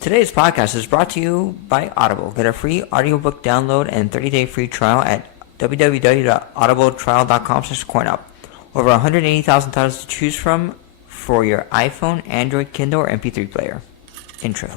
Today's podcast is brought to you by Audible. Get a free audiobook download and 30-day free trial at www.audibletrial.com/coinup. Over 180,000 titles to choose from for your iPhone, Android, Kindle, or MP3 player. Intro.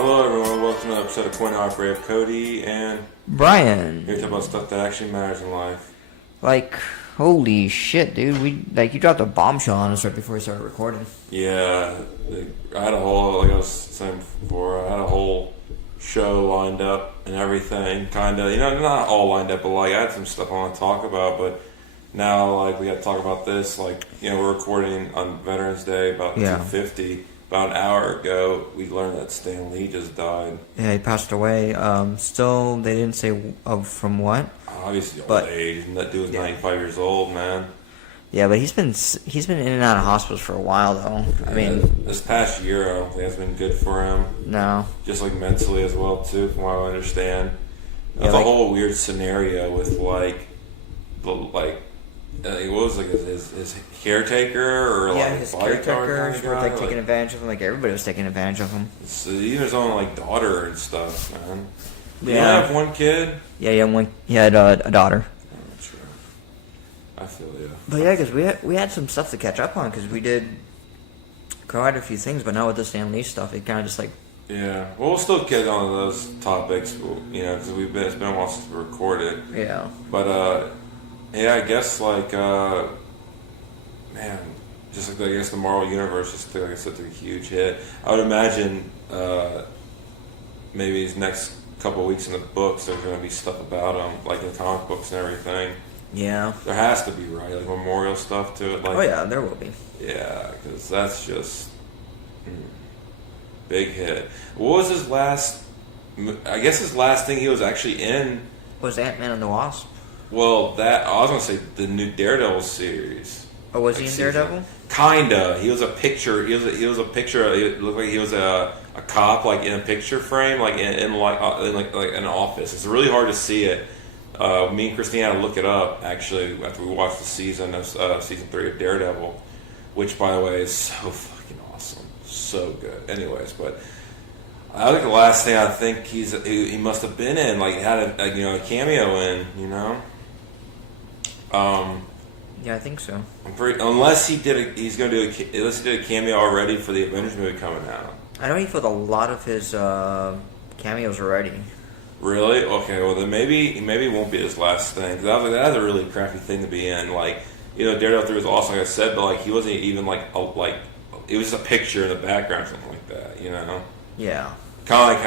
Hello everyone, welcome to another episode of Coin Hop. We have Cody and Brian. here to talk about stuff that actually matters in life. Holy shit, dude. You dropped a bombshell on us right before we started recording. Yeah, I had a whole, like I was saying before, I had a whole show lined up and everything, kinda, not all lined up, but I had some stuff I want to talk about, but now, we got to talk about this, we're recording on Veterans Day about 2:50. About an hour ago, we learned that Stan Lee just died. Yeah, he passed away. Still, they didn't say from what. Obviously, old age. And that dude was 95 years old, man. Yeah, but he's been in and out of hospitals for a while, though. I mean, this past year, I don't think it's been good for him. No. Just mentally as well, too, from what I understand. It's a whole weird scenario with what was his caretaker or his caretaker was taking advantage of him. Everybody was taking advantage of him. So even his own daughter and stuff, man. Yeah. You only have one kid? Yeah, he had a daughter. Oh, true. I feel you. But yeah, because we had some stuff to catch up on because we did quite a few things, but now with the Stan Lee stuff, it kind of just Yeah, well, we'll still get on those topics, because it's been a while since we recorded. Yeah. But yeah, I guess man, just I guess the Marvel universe just took such a huge hit. I would imagine maybe these next couple of weeks in the books there's going to be stuff about him, like in comic books and everything. Yeah. There has to be, right? Memorial stuff to it. Oh yeah, there will be. Yeah, because that's just big hit. What was his last? I guess his last thing he was actually in was Ant-Man and the Wasp. Well, I was gonna say the new Daredevil series. Oh, was he in Daredevil? Kinda. He was a picture. He was a picture. It looked like he was a cop, in a picture frame, in an office. It's really hard to see it. Me and Christine had to look it up actually after we watched the season 3 of Daredevil, which by the way is so fucking awesome, so good. Anyways, but I think the last thing I think he must have been in, had a cameo in, Yeah, I think so. Unless he did unless he did a cameo already for the Avengers movie coming out. I know he filled a lot of his cameos already. Really? Okay. Well, then maybe it won't be his last thing. Cause that was a really crappy thing to be in. Daredevil 3 was awesome, like I said, but he wasn't even it was just a picture in the background, or something like that. Yeah. Kind of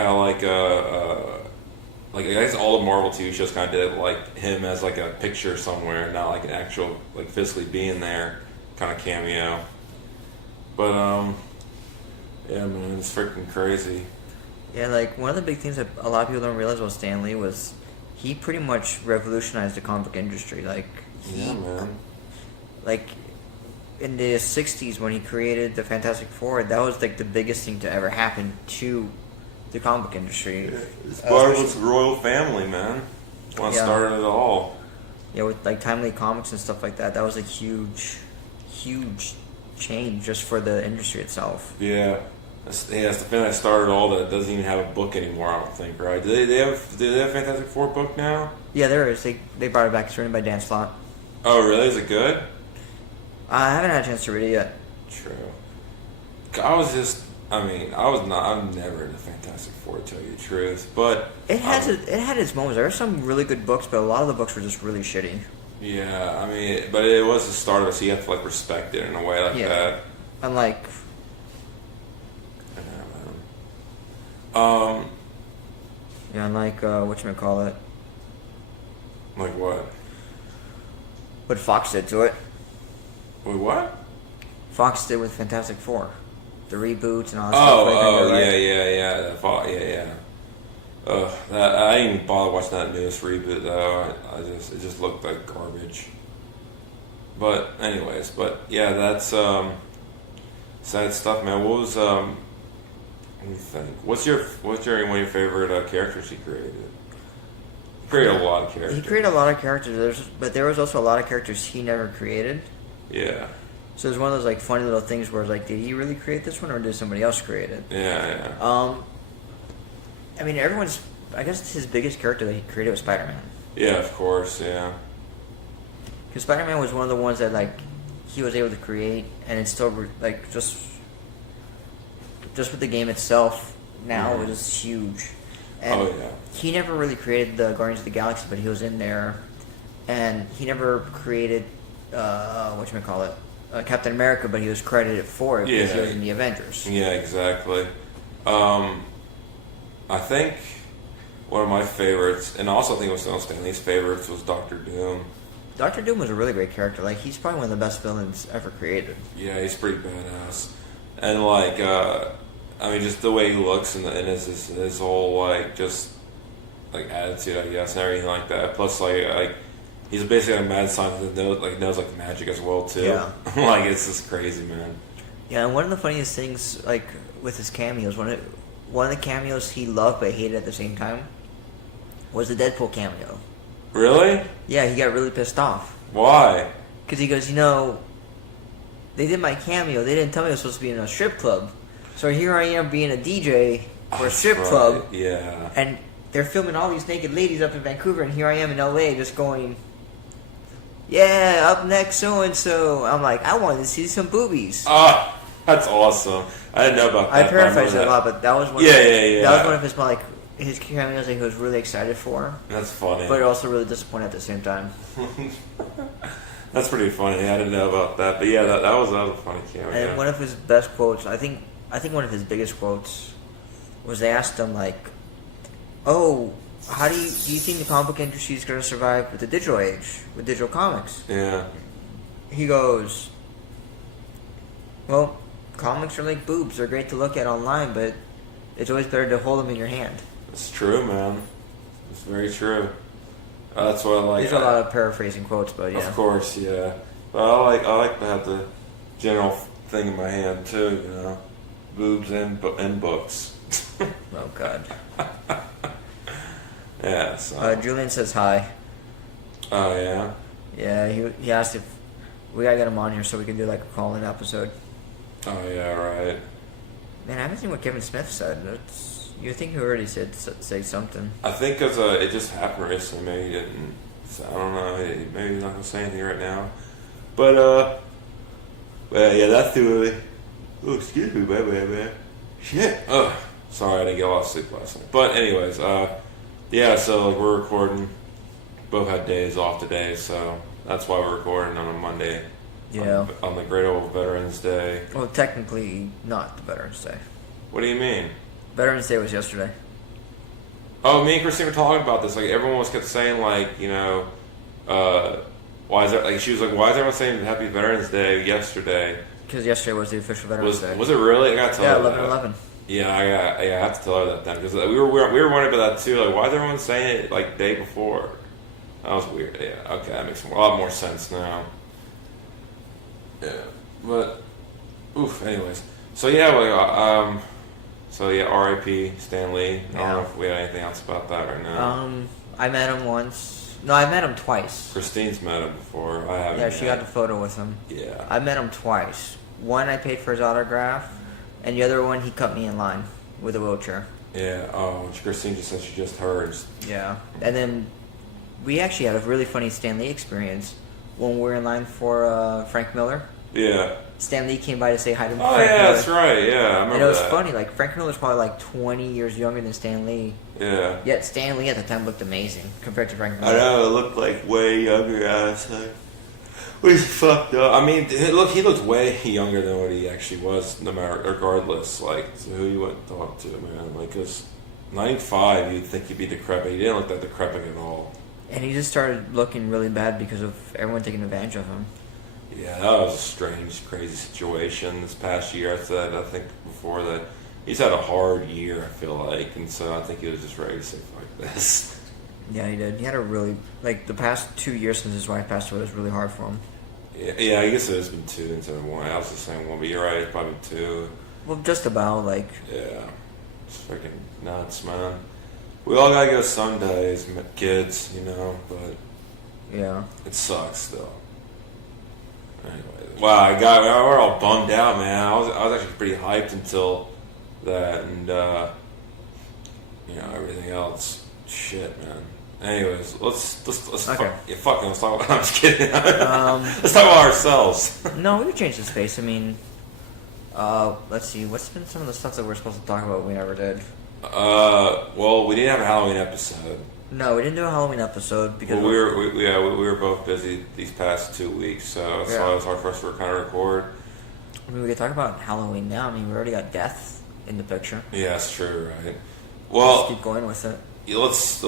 I guess all the Marvel TV shows kind of did him as a picture somewhere, not an actual physically being there kind of cameo. But yeah, man, it's freaking crazy. Yeah, one of the big things that a lot of people don't realize about Stan Lee was he pretty much revolutionized the comic book industry. Yeah, man. In the 60s when he created the Fantastic Four, that was the biggest thing to ever happen to the comic book industry. It's part of its royal family, man. It's what started it all. Yeah, with Timely Comics and stuff like that. That was a huge change just for the industry itself. Yeah. It's the thing that started all that doesn't even have a book anymore, I don't think, right? Do they have Fantastic Four book now? Yeah, there is. They brought it back. It's written by Dan Slott. Oh, really? Is it good? I haven't had a chance to read it yet. True. I'm never into Fantastic Four, to tell you the truth, but it had its moments. There were some really good books, but a lot of the books were just really shitty. Yeah, but it was the start of it, so you have to respect it in a way that. Unlike. Yeah, unlike whatchamacallit. Like what? What Fox did to it. Wait, what? Fox did with Fantastic Four. The reboots and all that stuff. Right? Yeah. I didn't even bother watching that newest reboot though. It just looked like garbage. But anyways, yeah, that's sad stuff, man. What was Let me think. What's one of your favorite characters he created? He created a lot of characters. He created a lot of characters, but there was also a lot of characters he never created. Yeah. So it's one of those like funny little things where it's like, did he really create this one or did somebody else create it? Yeah. I mean, I guess his biggest character that he created was Spider-Man. Yeah, of course. Yeah. Because Spider-Man was one of the ones that like he was able to create, and it's still like just with the game itself now it is huge. And he never really created the Guardians of the Galaxy, but he was in there, and he never created whatchamacallit, Captain America, but he was credited for it because he was in the Avengers. Yeah, exactly. I think one of my favorites, and I also think it was Stan Lee's favorites, was Doctor Doom. Doctor Doom was a really great character. Like, he's probably one of the best villains ever created. Yeah, he's pretty badass. And like, I mean, just the way he looks and his whole like just like attitude, I guess, and everything like that. Plus, like he's basically a mad scientist that knows like magic as well too. Yeah. Like, it's just crazy, man. Yeah, and one of the funniest things, like with his cameos, one of the cameos he loved but hated at the same time was the Deadpool cameo. Really? Yeah, he got really pissed off. Why? Because he goes, they did my cameo. They didn't tell me I was supposed to be in a strip club. So here I am being a DJ for a strip club. Yeah. And they're filming all these naked ladies up in Vancouver, and here I am in LA just going, yeah, up next so-and-so. I'm like, I wanted to see some boobies. Oh, that's awesome. I didn't know about that. I paraphrased it a lot, but that was one that was one of his his cameos that he was really excited for. That's funny. But also really disappointed at the same time. That's pretty funny. I didn't know about that. But yeah, that was a funny cameo. And one of his best quotes, I think one of his biggest quotes was they asked him like, "Oh, how do you think the comic book industry is going to survive with the digital age, with digital comics?" Yeah. He goes, "Well, comics are like boobs. They're great to look at online, but it's always better to hold them in your hand." It's true, man. It's very true. That's what I like. There's a lot of paraphrasing quotes, but yeah. Of course, yeah. But I like to have the general thing in my hand too. Boobs and books. Oh God. Yeah. So. Julian says hi. Oh yeah. Yeah, he asked if we gotta get him on here so we can do like a call-in episode. Oh yeah, right. Man, I haven't seen what Kevin Smith said. You think he already say something? I think because it just happened recently. Maybe he didn't. So I don't know. Maybe he's not gonna say anything right now. But yeah, that's the. Oh, excuse me, man. Shit. Oh, sorry, I didn't get a lot of sleep last night. But anyways, yeah. So like, we're recording. Both had days off today, so that's why we're recording on a Monday. Yeah. On the great old Veterans Day. Well, technically not the Veterans Day. What do you mean? Veterans Day was yesterday. Oh, me and Christine were talking about this. Like, everyone was kept saying, like, why is that? Like, she was like, why is everyone saying Happy Veterans Day yesterday? Because yesterday was the official Veterans Day. Was it really? I gotta tell her. 11/11. Yeah, I have to tell her that then because we were wondering about that too. Like, why is everyone saying it like day before? That was weird. Yeah, okay, that makes a lot more sense now. Yeah, but oof. Anyways, so yeah, R.I.P. Stan Lee. I don't know if we had anything else about that right now. I met him once. No, I met him twice. Christine's met him before. I haven't. Yeah, she got the photo with him. Yeah. I met him twice. One, I paid for his autograph, and the other one, he cut me in line with a wheelchair. Yeah. Oh, Christine just said she just heard. Yeah. And then we actually had a really funny Stan Lee experience when we were in line for Frank Miller. Yeah. Stan Lee came by to say hi to Frank Miller. That's right. Yeah, I remember. And it was funny. Like, Frank Miller's probably like 20 years younger than Stan Lee. Yeah. Yet Stan Lee at the time looked amazing compared to Frank Miller. I know, it looked like way younger, honestly. Which is fucked up. I mean, he looked way younger than what he actually was, no matter, regardless. Like, so who you went to talk to, man? Like, because 95, you'd think he'd be decrepit. He didn't look that decrepit at all. And he just started looking really bad because of everyone taking advantage of him. Yeah, that was a strange, crazy situation this past year. I think before that he's had a hard year, I feel like, and so I think he was just ready to say fuck this. Yeah, he did. He had a really the past 2 years since his wife passed away was really hard for him. Yeah, I guess it's been 2 instead of 1. I was just saying 1, but you're right, it's probably 2. Well, just about Yeah, it's freaking nuts, man. We all gotta go Sundays, kids, but yeah. it sucks still. Anyway, wow, we're all bummed out, man. I was actually pretty hyped until that, and everything else. Shit, man. Anyways, let's okay. Fuck it, let's talk about. I'm just kidding. Let's talk about ourselves. No, we could change the space. I mean, let's see. What's been some of the stuff that we're supposed to talk about we never did? Well, we didn't have a Halloween episode. No, we didn't do a Halloween episode because we were both busy these past 2 weeks, so it was hard for us to kind of record. I mean, we could talk about Halloween now. I mean, we already got death in the picture. Yeah, that's true, right? Well, let's keep going with it. Let's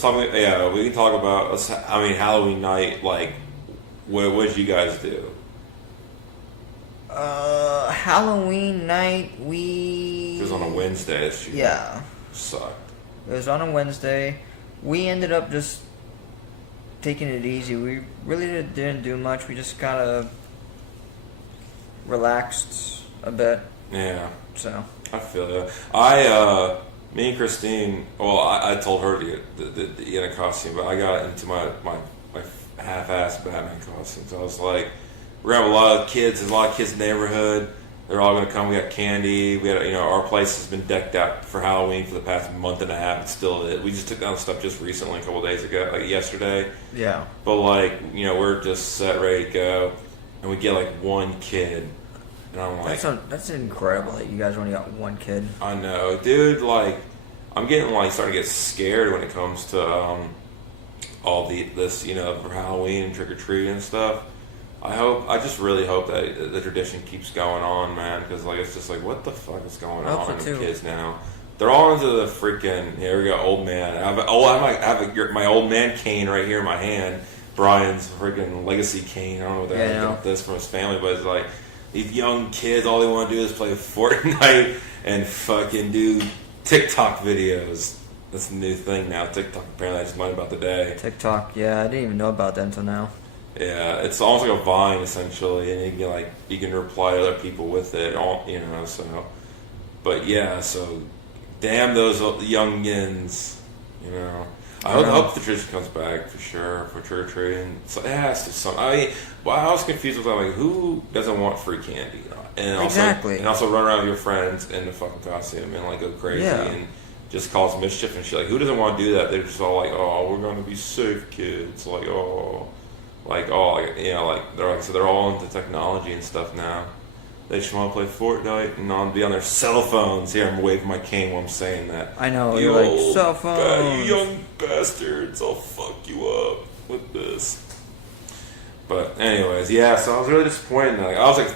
talk. Yeah, we can talk about. Halloween night. Like, what did you guys do? Halloween night, It was on a Wednesday this year. Yeah. Sucked. It was on a Wednesday. We ended up just taking it easy. We really didn't do much. We just kind of relaxed a bit. Yeah. So. I feel you. Me and Christine, well, I told her to get a costume, but I got into my half-assed Batman costume. So I was like, we're going to have a lot of kids. There's a lot of kids in the neighborhood. They're all going to come. We got candy. We got, our place has been decked out for Halloween for the past month and a half. It still is. We just took down stuff just recently, a couple of days ago, like yesterday. Yeah. But we're just set, ready to go, and we get like one kid, and I'm like, that's incredible that you guys only got one kid. I know, dude. Like, I'm getting starting to get scared when it comes to all this, for Halloween and trick or treating and stuff. I just really hope that the tradition keeps going on, man, because it's just like, what the fuck is going on with the kids now? They're all into the freaking, here we go, old man. I have my old man cane right here in my hand, Brian's freaking legacy cane. I don't know what they're got this from his family, but it's like, these young kids, all they want to do is play Fortnite and fucking do TikTok videos. That's a new thing now. TikTok, apparently, I just learned about the day. TikTok, yeah, I didn't even know about that until now. Yeah, it's almost like a Vine essentially, and you can reply to other people with it, so. But yeah, so damn those youngins, I hope the tradition comes back for sure for trick or treating. So it has to some. I was confused with that, like, who doesn't want free candy? And also run around with your friends in the fucking costume and go crazy and just cause mischief and shit. Like, who doesn't want to do that? They're just all like, oh, we're gonna be safe, kids. They're all into technology and stuff now. They just want to play Fortnite and be on their cell phones. Here, I'm waving my cane while I'm saying that. I know, you're like, cell phones. You young bastards, I'll fuck you up with this. But anyways, yeah, so I was really disappointed. I was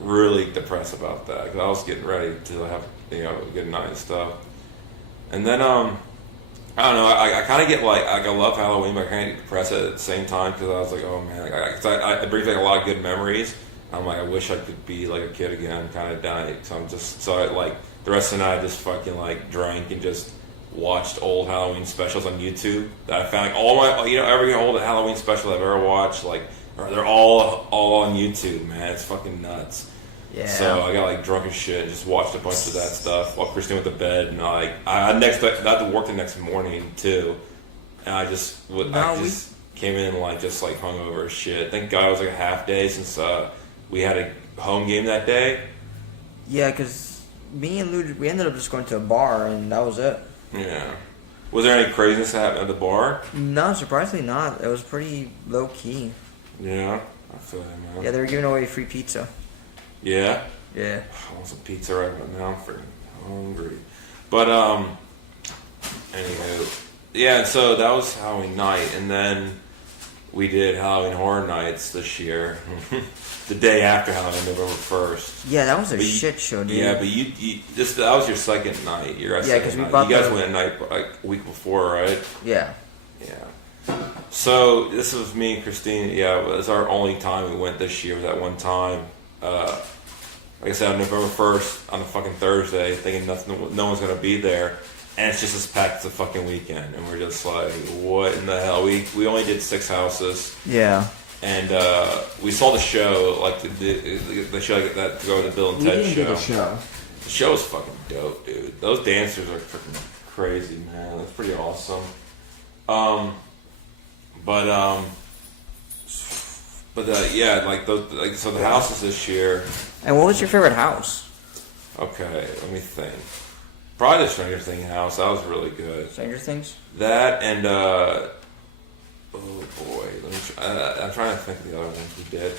really depressed about that, because I was getting ready to have a good night and stuff. And then, I don't know, I kind of get I love Halloween, but I kind of get depressed at the same time, because I was like, oh man, I brings a lot of good memories. I'm like, I wish I could be like a kid again, kind of dying. So the rest of the night I just fucking drank and just watched old Halloween specials on YouTube that I found. All my, every old Halloween special I've ever watched, they're all on YouTube, man. It's fucking nuts. Yeah. So I got drunk as shit and just watched a bunch of that stuff while Christine went to bed, and I had to work the next morning too, and I just came in hungover as shit. Thank God it was a half day since we had a home game that day. Yeah, because me and Lou, we ended up just going to a bar, and that was it. Yeah. Was there any craziness happening at the bar? No, surprisingly not. It was pretty low key. Yeah, I feel that, man. Yeah, they were giving away free pizza. Yeah? Yeah. I want some pizza right now. I'm freaking hungry. But, anywho. Yeah, so that was Halloween night, and then we did Halloween Horror Nights this year. The day after Halloween, November 1st. Yeah, that was a shit show, dude. Yeah, but that was your second night. You guys went a night a week before, right? Yeah. Yeah. So this was me and Christine. Yeah, it was our only time we went this year. Was that one time like I said, on November 1st on a fucking Thursday, thinking no one's gonna be there, and it's just as packed as a fucking weekend, and we're just like, what in the hell? We only did 6 houses. Yeah. And we saw the show, like the show that to go to the Bill and Ted show. The show was fucking dope, dude. Those dancers are freaking crazy, man. That's pretty awesome. Yeah, like those, like so the houses this year. And what was your favorite house? Okay, let me think. Probably the Stranger Things house. That was really good. Stranger Things. That and oh boy, I'm trying to think of the other ones we did.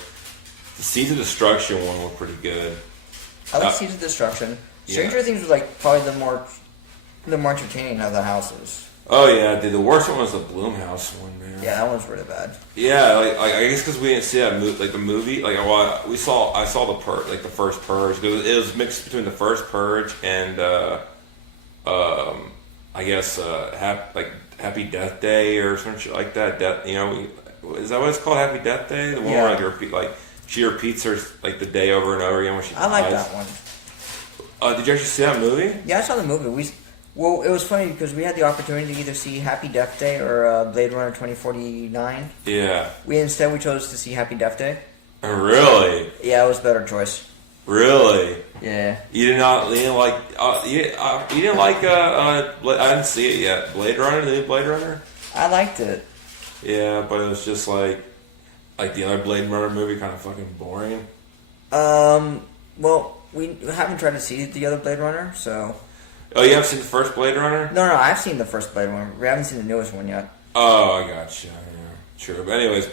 The Seeds of Destruction one was pretty good. I like Seeds of Destruction. Stranger Yeah. Things was like probably the more entertaining of the houses. Oh yeah, dude. The worst one was the Bloomhouse one, man. Yeah, that one's really bad. Yeah, like I guess because we didn't see that like the movie. Like I saw the first Purge. It was mixed between the first Purge and I guess Happy Death Day or some shit like that. Is that what it's called? Happy Death Day? The one where she repeats her like the day over and over again when she dies. I like that one. Did you actually see that movie? Yeah, I saw the movie. Well, it was funny because we had the opportunity to either see Happy Death Day or Blade Runner 2049. Yeah. We chose to see Happy Death Day. Really? Yeah, it was a better choice. Really? Yeah. You didn't like. You didn't like. I didn't see it yet. Blade Runner, the new Blade Runner. I liked it. Yeah, but it was just like the other Blade Runner movie, kind of fucking boring. Well, we haven't tried to see the other Blade Runner, so. Oh, you haven't seen the first Blade Runner? No, I've seen the first Blade Runner. We haven't seen the newest one yet. Oh, I gotcha. Yeah, true. But anyways,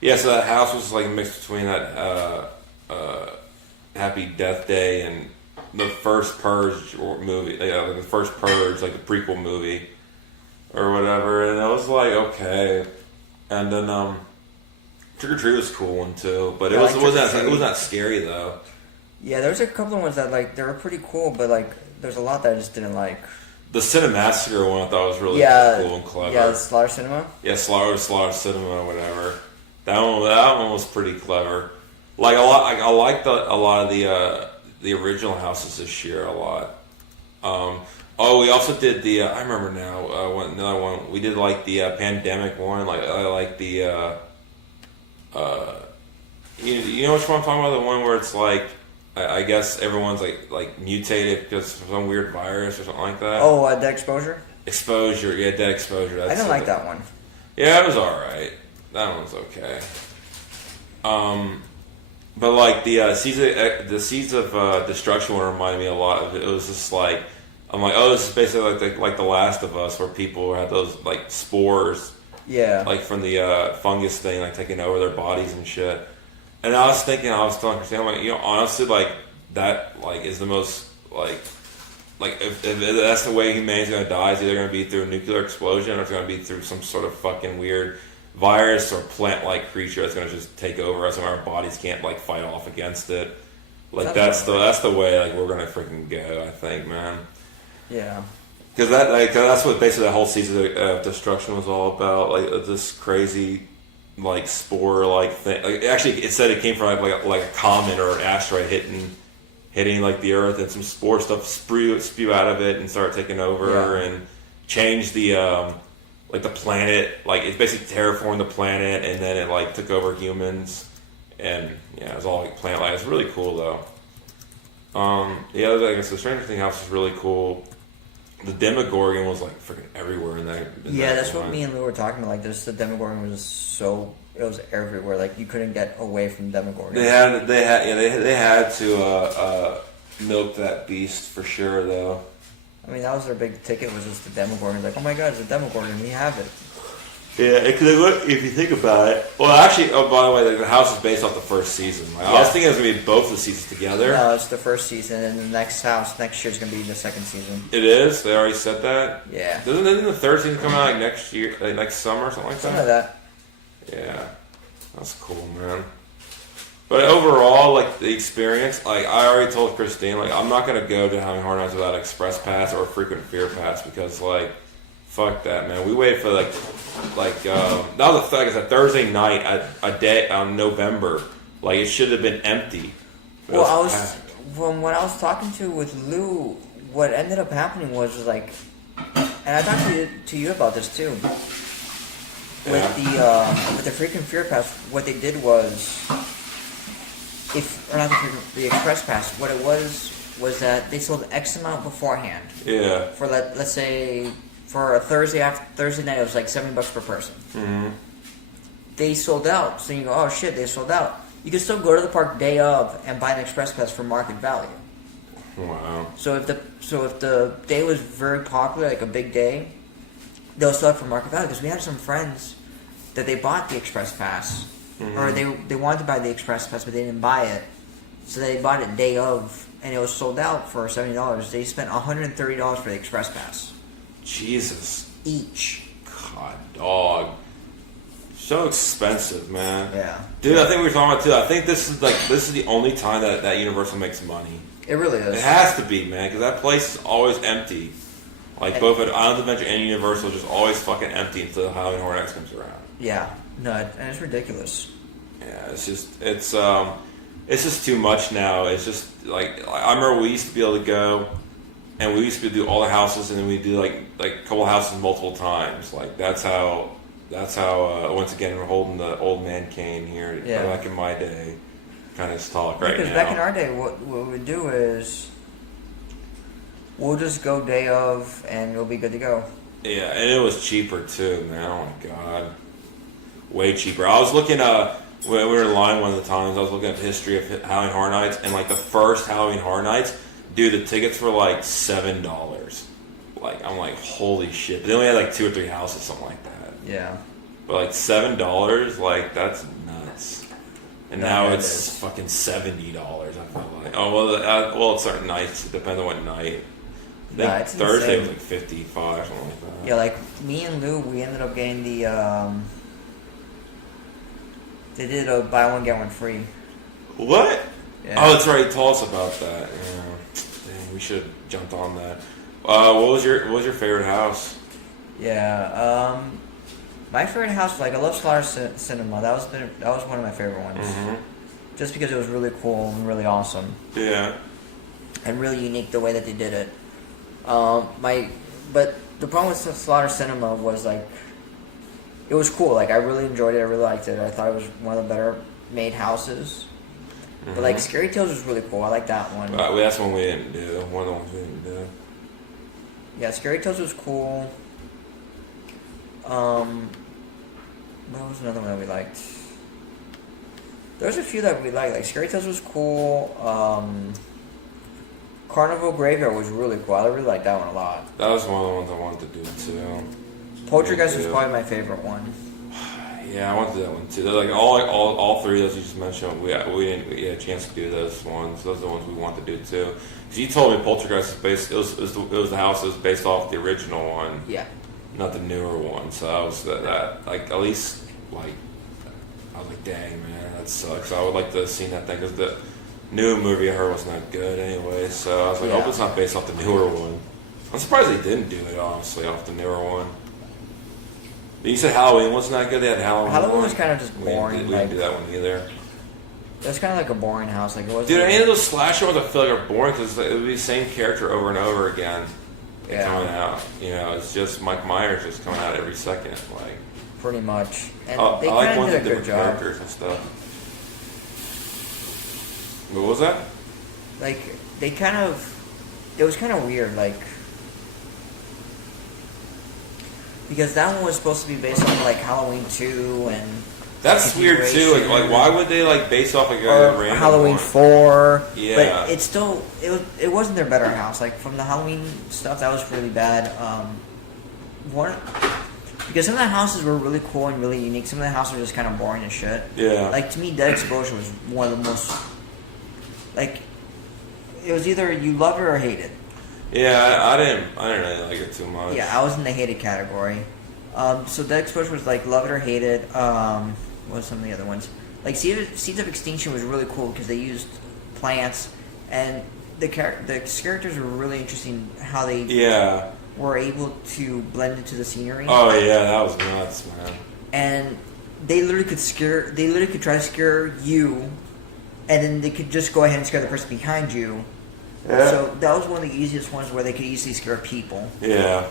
yeah, so that house was like mixed between that Happy Death Day and the first Purge movie. Yeah, like the first Purge, like the prequel movie or whatever. And I was like, okay. And then Trick or Treat was a cool one too, but it was not scary though. Yeah, there was a couple of ones that they were pretty cool, but there's a lot that I just didn't like. The Cinemassacre one I thought was really cool and clever. Yeah, Slaughter Cinema. Yeah, Slaughter Cinema, whatever. That one was pretty clever. Like a lot of the original houses this year a lot. We also did the I remember now another one we did like the pandemic one. Like I like the you know which one I'm talking about? The one where it's like. I guess everyone's like mutated because of some weird virus or something like that. Oh, Dead Exposure? Exposure, yeah, Dead Exposure. I didn't like that one. Yeah, it was alright. That one was okay. But like the Seeds of Destruction one reminded me a lot of it. It was just like, I'm like, oh, this is basically like The Last of Us, where people had those like spores, like from the fungus thing, like taking over their bodies and shit. And I was telling Christine, I'm like, honestly, like, that, like, is the most, like if that's the way humanity's gonna die, it's either gonna be through a nuclear explosion or it's gonna be through some sort of fucking weird virus or plant-like creature that's gonna just take over us and our bodies can't, like, fight off against it. Like, that's the way, like, we're gonna freaking go, I think, man. Yeah. Because that's what basically the whole Season of Destruction was all about, like, this crazy... like spore like thing. Like, actually, it said it came from like a comet or an asteroid hitting like the Earth, and some spore stuff spew out of it and start taking over and change the like the planet. Like it basically terraformed the planet, and then it like took over humans, and it was all like plant life. It's really cool though. I guess the Stranger Things house was really cool. The Demogorgon was like freaking everywhere in that. That's what me and Lou were talking about. Like, the Demogorgon was it was everywhere. Like, you couldn't get away from Demogorgon. They had to milk that beast for sure, though. I mean, that was their big ticket, was just the Demogorgon. Like, oh my god, it's a Demogorgon, we have it. Yeah, if you think about it. Well, actually, by the way, like, the house is based off the first season. Like, I was thinking it was going to be both the seasons together. No, it's the first season, and the next year is going to be the second season. It is? They already said that? Yeah. Isn't the third season come out like next year, like next summer or something like that? Something like that. Yeah. That's cool, man. But overall, like, the experience, like, I already told Christine, like, I'm not going to go to Having Horror Nights without an Express Pass or a Frequent Fear Pass because, like, fuck that, man. We waited for, that was a Thursday night, a day on November. Like, it should have been empty. from what I was talking to with Lou, what ended up happening was like, and I talked to you about this too. With the freaking Fear Pass, what they did was, the Express Pass, what it was that they sold X amount beforehand. Yeah. For let's say for a Thursday night, it was like $70 per person. Mm-hmm. They sold out, so you go, oh shit, they sold out. You can still go to the park day of and buy an Express Pass for market value. Wow. So if the day was very popular, like a big day, they'll sell it for market value. Because we had some friends that they bought the Express Pass, or they wanted to buy the Express Pass, but they didn't buy it, so they bought it day of, and it was sold out for $70. They spent $130 for the Express Pass. Jesus. Each. God, dog. So expensive, man. Yeah. Dude, I think we were talking about too. I think this is the only time that Universal makes money. It really is. It has to be, man, because that place is always empty. Like both at Islands Adventure and Universal, just always fucking empty until Halloween Horror Nights comes around. Yeah. No, and it's ridiculous. Yeah, it's just too much now. It's just like I remember we used to be able to go, and we used to do all the houses, and then we do like a couple houses multiple times. Like that's how once again we're holding the old man cane here. Yeah. Back in my day, kind of talk right because now. back in our day, what we do is we'll just go day of, and we'll be good to go. Yeah, and it was cheaper too, man. Oh my god, way cheaper. I was looking when we were in line one of the times. I was looking at the history of Halloween Horror Nights, and like the first Halloween Horror Nights, dude, the tickets were like $7. Like I'm like, holy shit. They only had like 2 or 3 houses, something like that. Yeah. But like $7, like that's nuts. And No, now it it's is. fucking $70. I feel like. Oh well, it's certain nights. It depends on what night. I think Nah, it's Thursday insane. was like 55 or something like that. Yeah, like me and Lou, we ended up getting the. They did a buy one get one free. What? Yeah. Oh, that's right. Tell us about that. Yeah. Dang, we should have jumped on that. What was your favorite house? Yeah. My favorite house, like I love Slaughter Cinema. That was one of my favorite ones. Mm-hmm. Just because it was really cool and really awesome Yeah. and really unique the way that they did it. But the problem with Slaughter Cinema was like, it was cool. Like I really enjoyed it. I really liked it. I thought it was one of the better made houses. Mm-hmm. But like Scary Tales was really cool. I like that one. That's one we didn't do. One of the ones we didn't do. Yeah, Scary Tales was cool. What was another one that we liked? There was a few that we liked. Like Scary Tales was cool. Carnival Graveyard was really cool. I really liked that one a lot. That was one of the ones I wanted to do too. Poltergeist was Yeah. probably my favorite one. Yeah, I want to do that one too. They're like all 3 of those you just mentioned. We didn't get a chance to do those ones. Those are the ones we want to do too. Because you told me Poltergeist is based. It was the house that was based off the original one, Yeah. not the newer one. So I was that like at least like I was like, dang man, that sucks. I would like to have seen that thing because the new movie I heard was not good anyway. So I was like, I hope it's not based off the newer one. I'm surprised they didn't do it honestly off the newer one. You said Halloween wasn't that good. They had Halloween. Halloween was kind of just We boring. didn't do that one either. It was kind of like a boring house. Like it wasn't. Dude, any of those slasher ones I feel like are boring because it would be the same character over and over again coming out. You know, it's just Mike Myers just coming out every second. Like Pretty much. And I they like kind ones of with did a good different job. characters and stuff. What was that? Like they kind of. It was kind of weird. Like. Because that one was supposed to be based on like Halloween 2 and That's weird too. Like why would they like base off like a or random Halloween one? 4. Yeah. But it's still it wasn't their better house. Like from the Halloween stuff, that was really bad. One because some of the houses were really cool and really unique. Some of the houses were just kind of boring as shit. Yeah. Like to me, Dead Exposure was one of the most like it was either you love it or hate it. Yeah, I didn't really like it too much. Yeah, I was in the hated category. So Dead Exposure was like love it or hate it. What was some of the other ones? Like Seeds of Extinction was really cool because they used plants and the characters were really interesting. How they were able to blend into the scenery. Oh yeah, that was nuts, man. And they literally could try to scare you, and then they could just go ahead and scare the person behind you. Yeah. So that was one of the easiest ones where they could easily scare people. Yeah.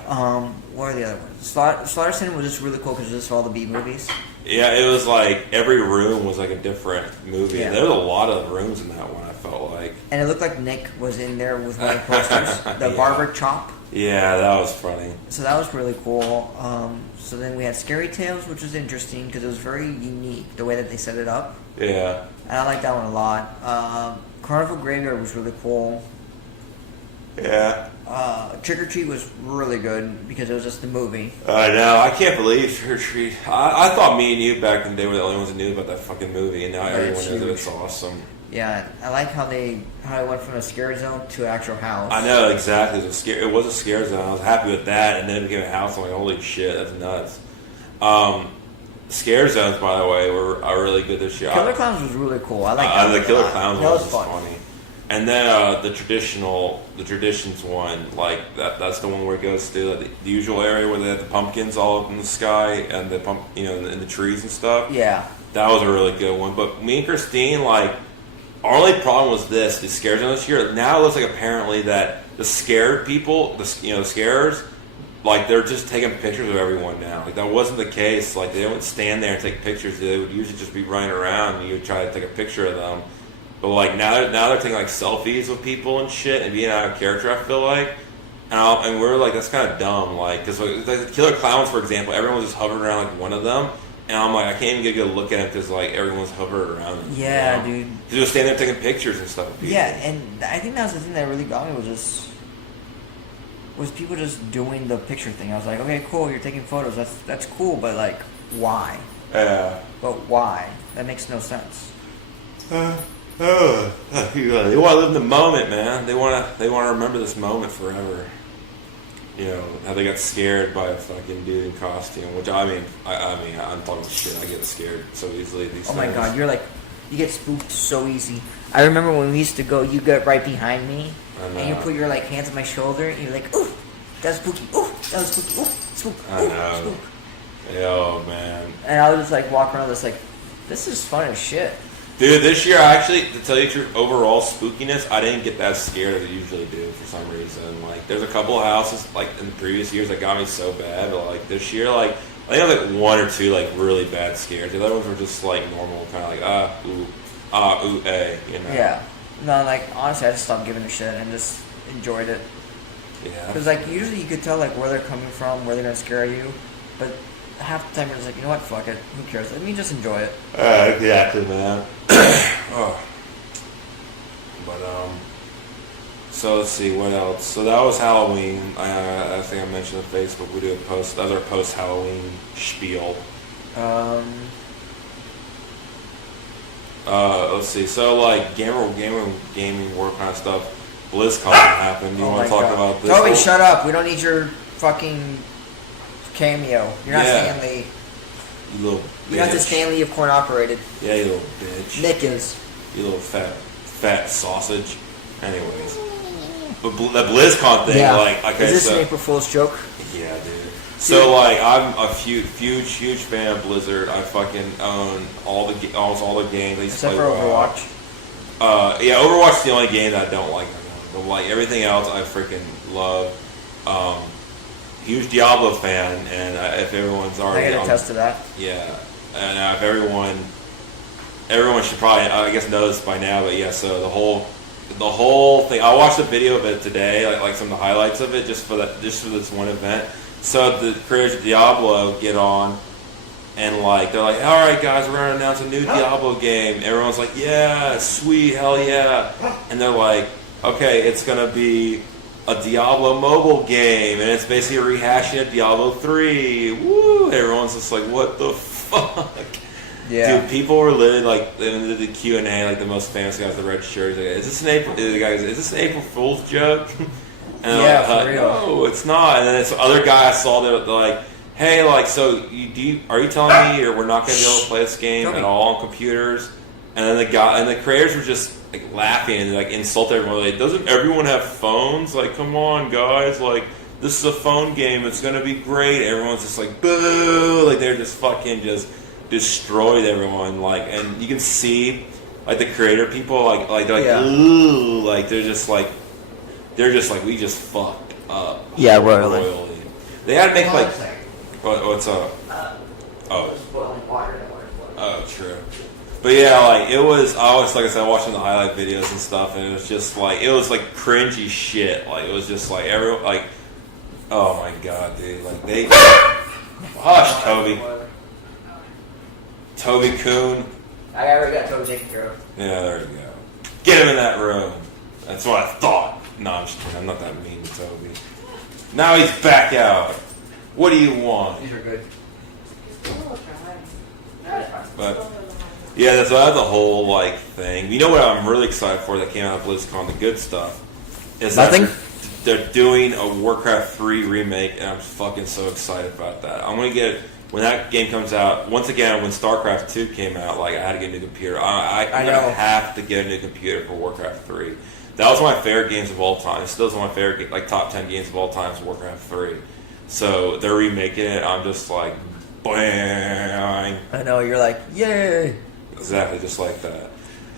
What are the other ones? Slaughter Cinema was just really cool because it was just all the B movies. Yeah, it was like every room was like a different movie. Yeah. There was a lot of rooms in that one, I felt like. And it looked like Nick was in there with one of the posters. The Yeah. barber chop. Yeah, that was funny. So that was really cool. So then we had Scary Tales, which was interesting because it was very unique, the way that they set it up. Yeah. And I like that one a lot. Carnival Graveyard was really cool. Yeah. Trick or Treat was really good because it was just the movie. I know. I can't believe Trick or Treat. I thought me and you back in the day were the only ones that knew about that fucking movie, and now Yeah, everyone it's knows that huge. it's awesome. Yeah, I like how they went from a scare zone to an actual house. I know exactly. It was a scare zone. I was happy with that, and then it became a house. I'm like, holy shit, that's nuts. Scare zones, by the way, are really good this year. Killer Clowns was really cool. I like that. The one a Killer lot. Clowns That was was fun. funny. And then the traditions one, like that's the one where it goes to the usual area where they have the pumpkins all up in the sky and the in the trees and stuff. Yeah. That was a really good one. But me and Christine, like, our only problem was the scare zone this year. Now it looks like apparently that the scared people, the scarers, like they're just taking pictures of everyone now. Like that wasn't the case. Like they don't stand there and take pictures. They would usually just be running around and you would try to take a picture of them. But like now they're taking like selfies with people and shit and being out of character. I feel like, and we're like that's kind of dumb. Like because like, the Killer Clowns, for example, everyone was just hovering around like one of them, and I'm like I can't even get a good look at him because like everyone's hovering around him. Yeah, you know? dude. They just stand there taking pictures and stuff. With people. Yeah, and I think that was the thing that really got me was people just doing the picture thing. I was like, okay, cool, you're taking photos. That's cool, but like, why? Yeah. But why? That makes no sense. They want to live in the moment, man. They want to remember this moment forever. You know how they got scared by a fucking dude in costume. Which I mean, I'm talking shit. I get scared so easily these Oh days. my god, you get spooked so easy. I remember when we used to go, you get right behind me, and you put your like hands on my shoulder, and you're like, ooh, that's spooky. Ooh, that was spooky. Ooh, spook. I Ooh, know. spook. Oh man. And I was just like walking around, this like, this is fun as shit. Dude, this year actually, to tell you the truth, overall spookiness, I didn't get that scared as I usually do for some reason. Like, there's a couple of houses, like, in the previous years that got me so bad, but, like, this year, like, I think I was, like, one or two, like, really bad scares. The other ones were just, like, normal, kind of like, ooh, you know? Yeah. No, like, honestly, I just stopped giving a shit and just enjoyed it. Yeah. Because, like, usually you could tell, like, where they're coming from, where they're going to scare you, but half the time you're just like, you know what, fuck it, who cares? Let me just enjoy it. Exactly, man. Oh. But, so let's see, what else? So that was Halloween. I think I mentioned on Facebook, we do other post-Halloween spiel. Let's see, so like gaming war kind of stuff, BlizzCon happened. Do you want to talk about this? Toby, shut up. We don't need your fucking cameo. You're not Yeah. Stanley. You little You're not the bitch. Stanley of Corn Operated. Yeah, you little bitch. Nick is. You little fat sausage. Anyways. But the BlizzCon thing, like, okay, is this so... an April Fool's joke? Yeah, dude. So, like, I'm a huge fan of Blizzard. I fucking own almost all the games. I used Except to for play Overwatch. Yeah, Overwatch's the only game that I don't like. But, like, everything else I freaking love. Huge Diablo fan, and if everyone's already... I can attest to that. Yeah, and if everyone should probably, I guess, know this by now, but yeah, so the whole thing, I watched a video of it today, like some of the highlights of it, just for this one event. So the creators of Diablo get on, and like they're like, all right guys, we're gonna announce a new Diablo game. Everyone's like, yeah, sweet, hell yeah, and they're like, okay, it's gonna be a Diablo mobile game, and it's basically rehashing of Diablo 3. Woo! Everyone's just like, what the fuck? Yeah. Dude, people were literally like in the Q&A, like the most famous guy with the red shirt. He's like, is this an April Fool's joke? And Yeah, I'm like, for real. no, it's not. And then this other guy I saw that they're like, hey, like, so are you telling me we're not going to be able to play this game at all on computers? And then the creators were just like laughing and like insult everyone. Like, doesn't everyone have phones? Like, come on, guys. Like, this is a phone game. It's going to be great. Everyone's just like, boo. Like, they're just fucking just destroyed everyone. Like, and you can see like the creator people, like they're like, Yeah. ooh, like they're just like we just fucked up. Yeah, royally. They had to make like Sorry. what's up? Oh. Boiling water. Oh, true. But yeah, like it was. I was like I said, watching the highlight videos and stuff, and it was just like cringy shit. Like it was just like everyone like, oh my god, dude! Like they, hush, Toby Coon. I already got Toby taken care of. Yeah, there you go. Get him in that room. That's what I thought. No, I'm just kidding. I'm not that mean to Toby. Now he's back out. What do you want? These are good. But yeah, that's the whole like thing. You know what I'm really excited for that came out of BlizzCon, the good stuff, is Nothing? that they're doing a Warcraft 3 remake, and I'm fucking so excited about that. I'm gonna get it when that game comes out. Once again, when StarCraft 2 came out, like I had to get a new computer. I'm gonna have to get a new computer for Warcraft 3. That was one of my favorite games of all time. It still is one of my favorite, like top 10 games of all time is Warcraft 3. So they're remaking it. I'm just like, bang. I know, you're like, yay! Exactly, just like that.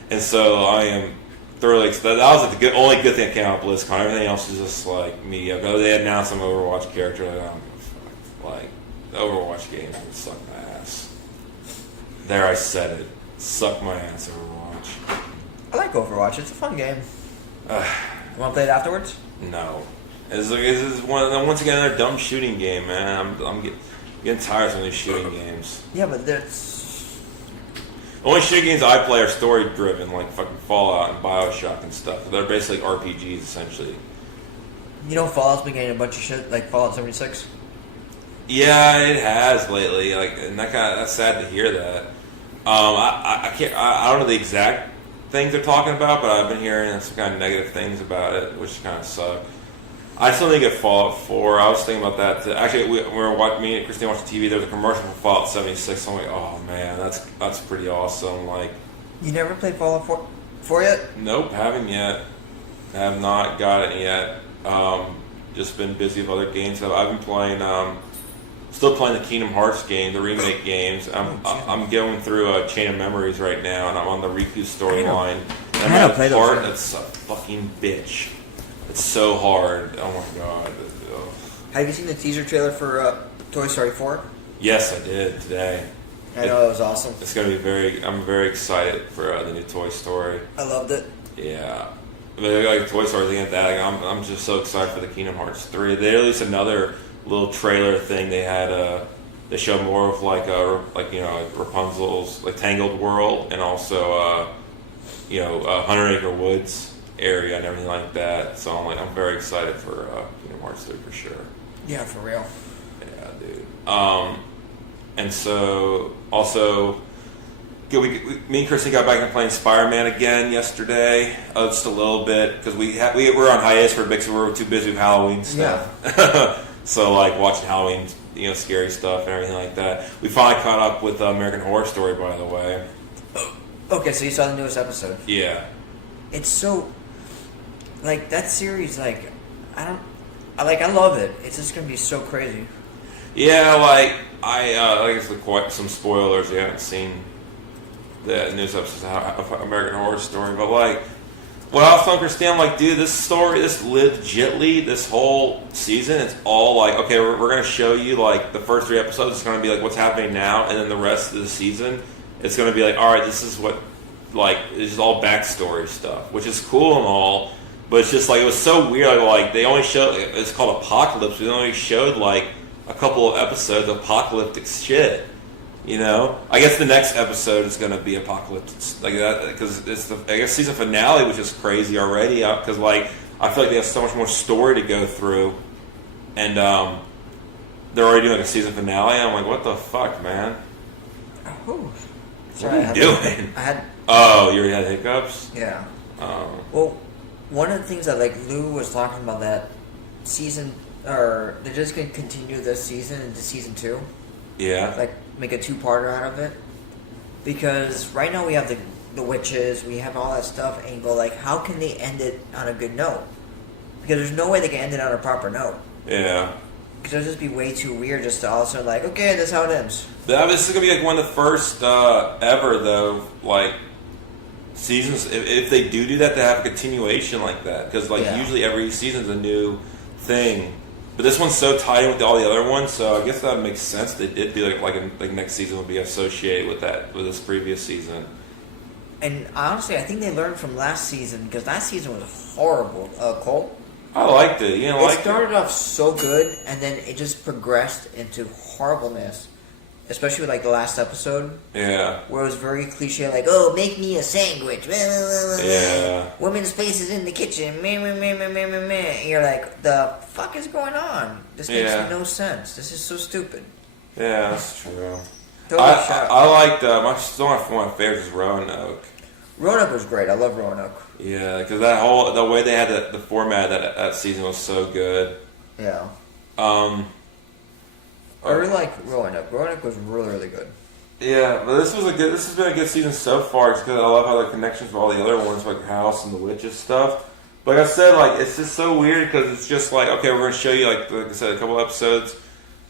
And so I am thoroughly excited. That was like the only good thing that came out of BlizzCon. Everything else is just like mediocre. They announced some Overwatch character. Like the Overwatch game would suck my ass. There, I said it. Suck my ass, Overwatch. I like Overwatch. It's a fun game. You want to play it afterwards? No. It's once again another dumb shooting game, man. I'm getting tired of some of these shooting games. Yeah, but that's... The only shooting games I play are story driven, like fucking Fallout and Bioshock and stuff. They're basically RPGs essentially. You know Fallout's been getting a bunch of shit, like Fallout 76? Yeah, it has lately. Like, and that's sad to hear that. I don't know the exact things they're talking about, but I've been hearing some kind of negative things about it, which kind of suck. I still think of Fallout 4. I was thinking about that. Actually, we were watching, me and Christine watching TV. There was a commercial for Fallout 76. So I'm like, oh man, that's pretty awesome. Like, You never played Fallout 4 yet? nope, haven't yet. Have not got it yet. Just been busy with other games. I've been playing. Still playing the Kingdom Hearts game, the remake games. I'm going through a Chain of Memories right now, and I'm on the Riku storyline. And I that play those part, games. that's a fucking bitch. It's so hard. Oh my god. Ugh. Have you seen the teaser trailer for Toy Story 4? Yes, I did today. I know, it was awesome. It's gonna be I'm very excited for the new Toy Story. I loved it. Yeah. But like Toy Story, looking at that, like, I'm just so excited for the Kingdom Hearts 3. They released another little trailer thing. They had they showed more of like Rapunzel's like Tangled World, and also 100 Acre Woods area and everything like that. So I'm very excited for Kingdom Hearts 3 for sure. Yeah, for real. Yeah, dude. And so also, me and Christy got back into playing Spider-Man again yesterday. Just a little bit because we were on hiatus for a bit because we were too busy with Halloween stuff. Yeah. So like watching Halloween, scary stuff and everything like that. We finally caught up with American Horror Story, by the way. Okay, so you saw the newest episode. Yeah. It's so... Like, that series, like... I love it. It's just gonna be so crazy. Yeah, like, I guess quite some spoilers. You haven't seen the newest episode of American Horror Story, but like, what I was telling Christine, I'm like, dude, this legitly, this whole season, it's all like, okay, we're going to show you, like, the first 3 episodes, it's going to be, like, what's happening now, and then the rest of the season, it's going to be like, all right, this is what, like, it's just all backstory stuff, which is cool and all, but it's just, like, it was so weird, like, they only showed, it's called Apocalypse, they only showed, like, a couple of episodes of apocalyptic shit. I guess the next episode is going to be apocalypse like that because it's I guess season finale, which is crazy already. Because I feel like they have so much more story to go through, and they're already doing a season finale. I'm like, what the fuck, man? Oh, What are you doing? Oh, you already had hiccups. Yeah. Oh. Well, one of the things that like Lou was talking about that season, or they're just going to continue this season into season 2. Yeah. Like, make a 2-parter out of it. Because right now we have the witches, we have all that stuff, and you go like, how can they end it on a good note? Because there's no way they can end it on a proper note. Yeah. Because it'll just be way too weird just to all of a sudden like, okay, that's how it ends. This is going to be like one of the first ever, though, like, seasons, if they do that, they have a continuation like that, because like Yeah. usually every season's a new thing. But this one's so tied in with all the other ones, so I guess that makes sense. They did do like next season will be associated with this previous season. And honestly, I think they learned from last season because last season was horrible. Colt. I liked it. You know, It like started off so good, and then it just progressed into horribleness. Especially with like the last episode, yeah, where it was very cliche, like, "Oh, make me a sandwich." Yeah. Women's places in the kitchen. Meh, meh, meh, meh, meh, meh, meh. You're like, the fuck is going on? This makes Yeah. no sense. This is so stupid. yeah, that's true. Totally I shut up. liked still one of my favorites is Roanoke. Roanoke was great. I love Roanoke. Yeah, because the way they had the format that season was so good. Yeah. I Oh. really like Roanoke. Roanoke was really, really good. Yeah, but this has been a good season so far. It's because I love how the connections with all the other ones, like House and the Witches stuff. Like I said, like it's just so weird because it's just like, okay, we're going to show you like I said, a couple episodes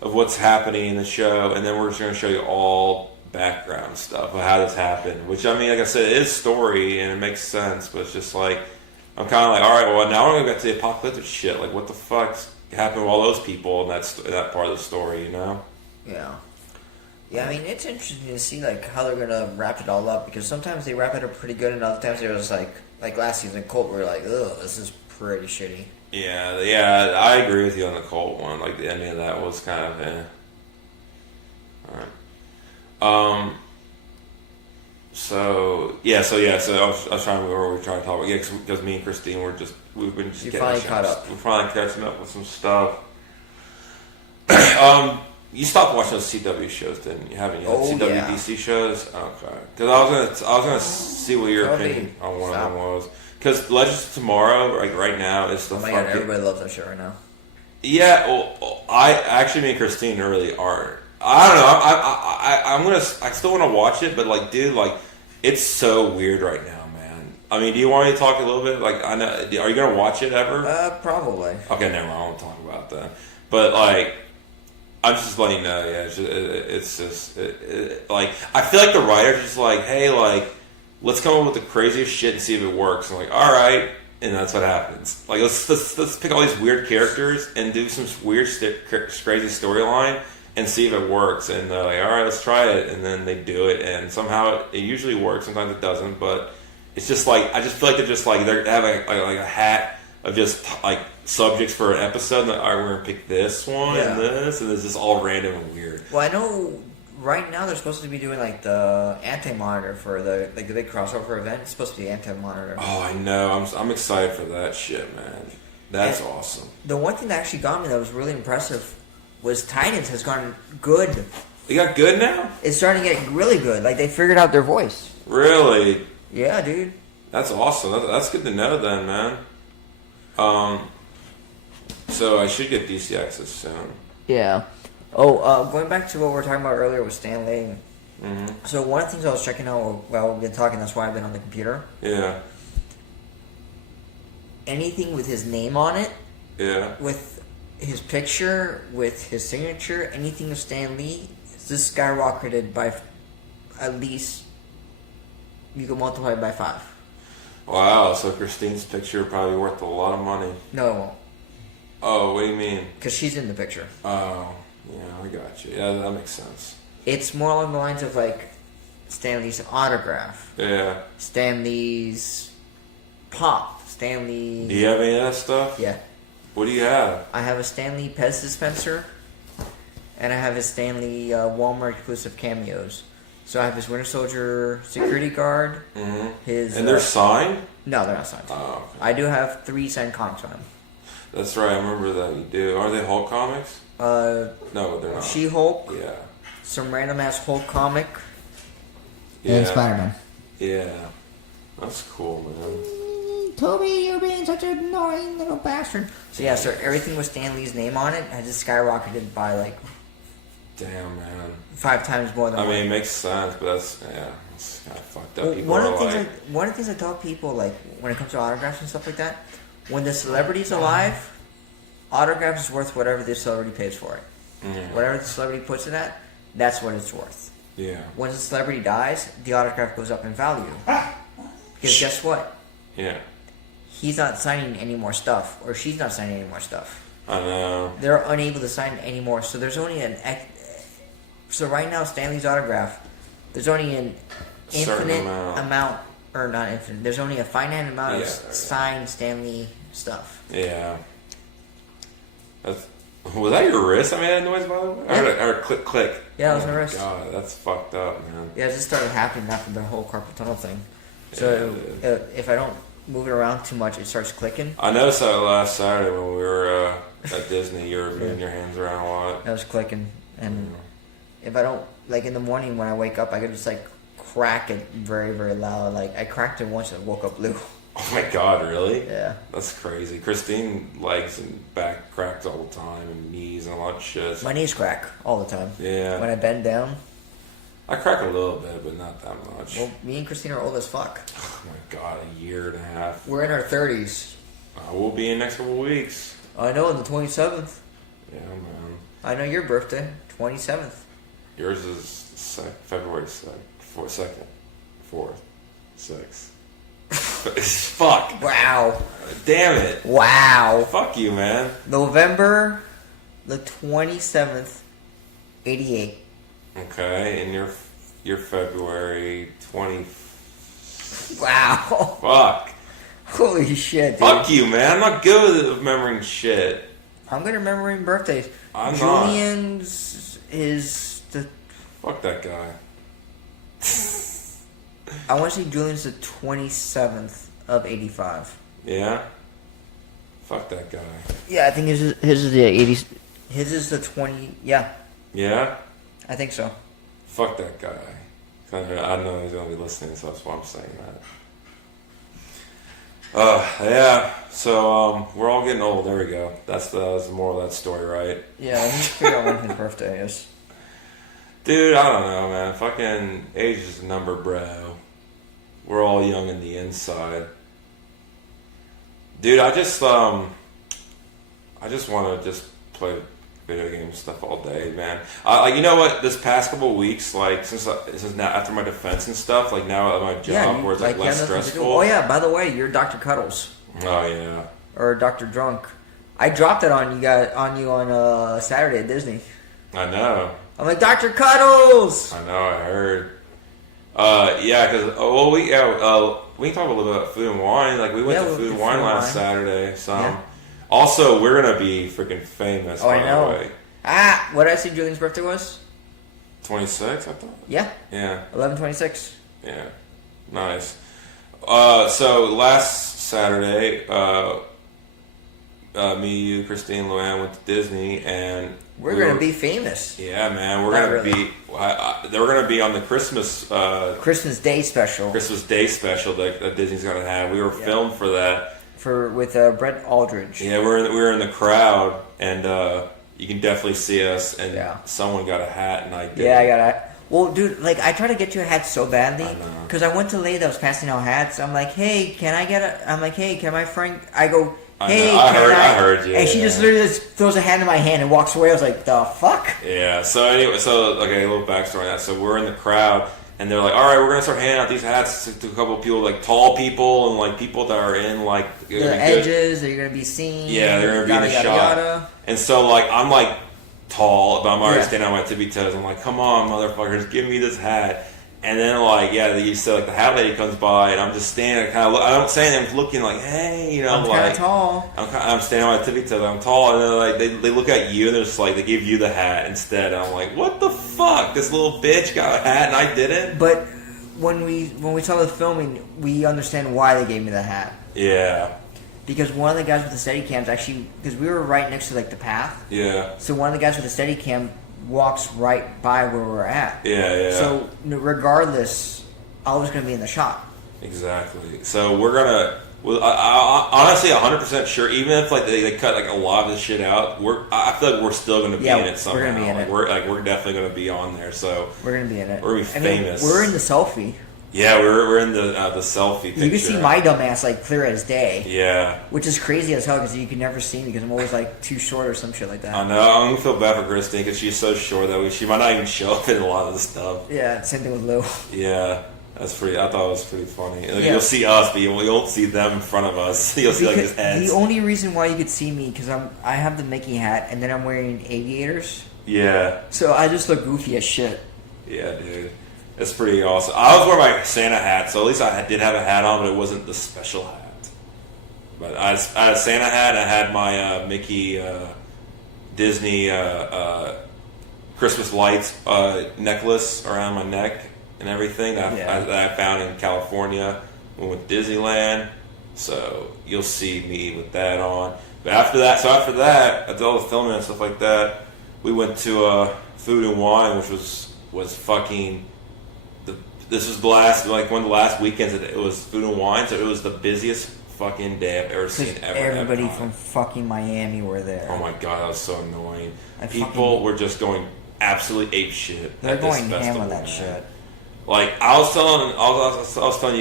of what's happening in the show, and then we're just going to show you all background stuff of how this happened. Which I mean, like I said, it is story and it makes sense, but it's just like I'm kind of like, all right, well now we're going to get to the apocalyptic shit. Like what the fuck's happened with all those people in that part of the story, you know? Yeah. Yeah, I mean, it's interesting to see, like, how they're going to wrap it all up, because sometimes they wrap it up pretty good, and other times they're just like last season, Colt, we were like, ugh, this is pretty shitty. Yeah, I agree with you on the Colt one. Like, the ending of that was kind of, eh. Alright. So I was trying to remember what we were trying to talk about. Yeah, because me and Christine we've been just You getting finally some- caught up. We're finally catching up with some stuff. You stopped watching those CW shows, didn't you? Haven't you? Oh, CW yeah. DC shows. Okay. Because I was gonna see what your Totally opinion on one stop. of them was. Because Legends of Tomorrow, like right now, is the Oh my fucking. god, everybody loves that show right now. Yeah, well, I actually, me and Christine really aren't. I don't know. I still want to watch it, but like, dude, like, it's so weird right now, man. I mean, do you want me to talk a little bit? Like, I know, are you gonna watch it ever? Probably. Okay, never mind. I won't talk about that. But like, I'm just letting you know. Yeah, it's just like I feel like the writer's just like, hey, like, let's come up with the craziest shit and see if it works. I'm like, all right. And that's what happens. Like, let's pick all these weird characters and do some weird, crazy storyline and see if it works. And they're like, all right, let's try it. And then they do it, and somehow it usually works. Sometimes it doesn't, but it's just like I just feel like they're just like they have like a hat of just like subjects for an episode. And like, all right, we're gonna pick this one Yeah. and it's just all random and weird. Well, I know right now they're supposed to be doing like the Anti-Monitor for the big crossover event. It's supposed to be Anti-Monitor. Oh, I know. I'm excited for that shit, man. That's awesome. The one thing that actually got me that was really impressive was Titans has gotten good. They got good now? It's starting to get really good. Like, they figured out their voice. Really? Yeah, dude. That's awesome. That's good to know then, man. So I should get DC Access soon. Yeah. Oh, going back to what we were talking about earlier with Stan Lee. Mm-hmm. So one of the things I was checking out while we've been talking, that's why I've been on the computer. Yeah. Anything with his name on it, Yeah. with his picture, with his signature, anything of Stan Lee, this skyrocketed by at least, you can multiply it by 5. Wow. So Christine's picture probably worth a lot of money. No, it won't. Oh, what do you mean? Because she's in the picture. Oh, yeah, I got you. Yeah, that makes sense. It's more along the lines of like Stan Lee's autograph, Yeah. Stan Lee's pop, Stan Lee. Do you have any of that stuff? Yeah. What do you have? I have a Stan Lee Pez dispenser, and I have his Stan Lee Walmart exclusive cameos. So I have his Winter Soldier security guard. Mm-hmm. His And they're signed? no, they're not signed. Oh, okay. I do have 3 signed comics on him. That's right. I remember that you do. Are they Hulk comics? No, they're not. She-Hulk, Yeah. some random ass Hulk comic, Yeah. and Spider-Man. Yeah. That's cool, man. Toby, you're being such an annoying little bastard. So yeah, so everything with Stan Lee's name on it has just skyrocketed by like Damn, man. 5 times more than I what- mean, it makes sense, but that's kind of fucked up. Well, People one are of the like, things I tell people, like when it comes to autographs and stuff like that, when the celebrity's alive, autographs is worth whatever the celebrity pays for it. mm, Whatever the celebrity puts it at, that's what it's worth. yeah, When the celebrity dies, the autograph goes up in value. Because guess what? Yeah. He's not signing any more stuff, or she's not signing any more stuff. I know. They're unable to sign any more. So there's only so right now, Stanley's autograph, there's only an infinite amount, or not infinite. There's only a finite amount of signed Stanley stuff. Yeah. Was that your wrist? I made that noise, by the way. I heard a click, click. Yeah, that was my wrist. God, that's fucked up, man. Yeah, it just started happening after the whole carpal tunnel thing. So if I don't move it around too much, it starts clicking. I noticed that last Saturday when we were at Disney. You were moving your hands around a lot. That was clicking, and if I don't, like in the morning when I wake up, I could just like crack it very, very loud. Like I cracked it once and woke up blue. Oh my God, really? Yeah. That's crazy. Christine legs and back cracks all the time, and knees and a lot of shit. My knees crack all the time. Yeah. When I bend down. I crack a little bit, but not that much. Well, me and Christine are old as fuck. Oh my God, a year and a half. We're in our 30s. We'll be in next couple of weeks. I know, on the 27th. Yeah, man. I know your birthday, 27th. Yours is February 2nd, 4th, 6th. Fuck. Wow. Damn it. Wow. Fuck you, man. November the 27th, 88. Okay, and you're February 20. Wow. Fuck. Holy shit, dude. Fuck you, man. I'm not good at remembering shit. I'm good at remembering birthdays. I'm Julian's is the... Fuck that guy. I want to say Julian's the 27th of 85. Yeah? Fuck that guy. Yeah, I think his is the 80s. His is the 20... Yeah. Yeah? I think so. Fuck that guy. I know he's going to be listening, so that's why I'm saying that. Yeah. So, we're all getting old. There we go. That's the moral of that story, right? Yeah, I need to figure out when his birthday is. Dude, I don't know, man. Fucking age is a number, bro. We're all young in the inside. Dude, I just want to just play video game stuff all day, man. Like, you know what? This past couple of weeks, like since now after my defense and stuff, like now at my job where it's like less stressful. Oh yeah, by the way, you're Dr. Cuddles. Oh yeah. Or Dr. Drunk. I dropped it on you on Saturday at Disney. I know. I'm like, Dr. Cuddles. I know. I heard. Yeah, because we can talk a little bit about food and wine. Like we went to food and wine last Saturday. So. Yeah. Also, we're gonna be freaking famous. Oh, I know. Way. What did I say Julian's birthday was? 26, I thought. Yeah. Yeah. 11/26. Yeah. Nice. So last Saturday, me, you, Christine, Luann went to Disney, and we're gonna be famous. Yeah, man, we're gonna be. They're gonna be on the Christmas Day special. Christmas Day special that Disney's gonna have. We were filmed for that. With Brett Aldridge. Yeah, we were in the crowd, and you can definitely see us. And someone got a hat, and I did. Yeah, I got a hat. Well, dude, like I tried to get you a hat so badly because I went to a lady that was passing out hats. I'm like, hey, can I get a? I'm like, hey, can my friend? I go, hey, I heard you. And she just literally just throws a hand in my hand and walks away. I was like, the fuck? Yeah. So anyway, okay, a little backstory on that. So we're in the crowd. And they're like, all right, we're going to start handing out these hats to a couple of people, like tall people and like people that are in like... The edges, they're going to be seen. Yeah, they're going to be in the shot. Yada. And so like, I'm like tall, but I'm already standing on my tippy toes. I'm like, come on, motherfuckers, give me this hat. And then like, you said like the hat lady comes by and I'm just standing kind of, I don't say anything, I'm looking like, hey, you know, I'm kind of tall. I'm standing on my tippy toes, I'm tall, and then like they look at you and they're just like, they give you the hat instead. And I'm like, what the fuck? This little bitch got a hat and I didn't? But when we saw the filming, we understand why they gave me the hat. Yeah. Because one of the guys with the Steadicams actually, because we were right next to like the path. Yeah. So one of the guys with the Steadicam walks right by where we're at. Yeah. So regardless, I was going to be in the shot. Exactly. So we're gonna. Well, I honestly 100% sure. Even if like they cut like a lot of this shit out, I feel like we're still going to be in it somehow. We're going to be in it. We're definitely going to be on there. So we're going to be in it. We're going to be famous. We're in the selfie. Yeah, we're in the selfie picture. You can see my dumb ass like clear as day. Yeah. Which is crazy as hell because you can never see me because I'm always like too short or some shit like that. I know. I'm gonna feel bad for Christine because she's so short that she might not even show up in a lot of the stuff. Yeah, same thing with Lou. Yeah. That's pretty. I thought it was pretty funny. Like, Yeah. You'll see us, but you won't see them in front of us. You'll see like his heads. The only reason why you could see me because I have the Mickey hat and then I'm wearing aviators, Yeah, so I just look goofy as shit. yeah, dude. It's pretty awesome. I was wearing my Santa hat, so at least I did have a hat on, but it wasn't the special hat. But I had a Santa hat. I had my Mickey Disney Christmas lights necklace around my neck and everything that I found in California. We went to Disneyland, so you'll see me with that on. But after that, after all the filming and stuff like that, we went to Food and Wine, which was fucking. This was the last, like one of the last weekends. It was Food and Wine, so it was the busiest fucking day I've ever seen. Everybody from fucking Miami were there. Oh my god, that was so annoying. I People were just going absolutely ape shit. They're at this going ham festival, on that man. shit. Like I was telling you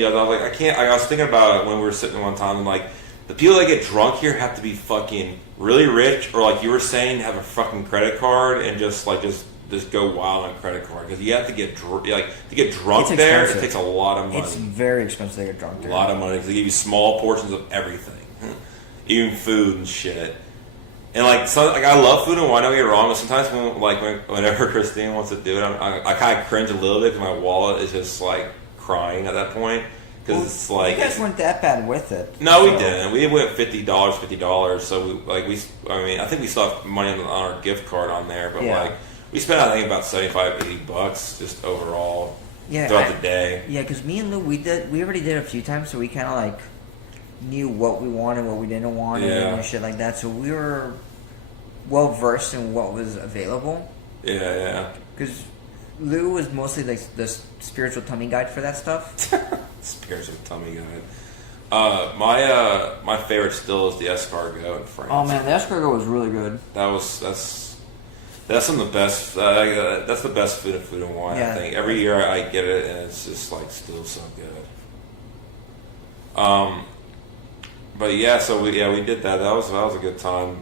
guys, I was like, I can't. I was thinking about it when we were sitting one time, and like the people that get drunk here have to be fucking really rich, or like you were saying, have a fucking credit card and just go wild on credit card because you have to get drunk It's there. expensive. It takes a lot of money. It's very expensive to get drunk A there. lot of money because they give you small portions of everything, even food and shit. And like I love Food and Wine. Don't get me wrong, but sometimes whenever Christine wants to do it, I kind of cringe a little bit because my wallet is just like crying at that point because it's like you guys weren't that bad with it. no, we so- didn't. We went $50. So I think we still have money on our gift card on there, but Yeah. like we spent I think about $75-$80 just overall Yeah, throughout the day. Yeah, because me and Lou, we already did a few times, so we kind of like knew what we wanted, what we didn't want, Yeah. and shit like that. So we were well versed in what was available. Yeah. Because Lou was mostly like the spiritual tummy guide for that stuff. Spiritual tummy guide. My favorite still is the escargot in France. Oh man, the escargot was really good. That's some of the best. That's the best food and wine. Yeah. I think every year I get it, and it's just like still so good. But yeah, so we did that. That was a good time.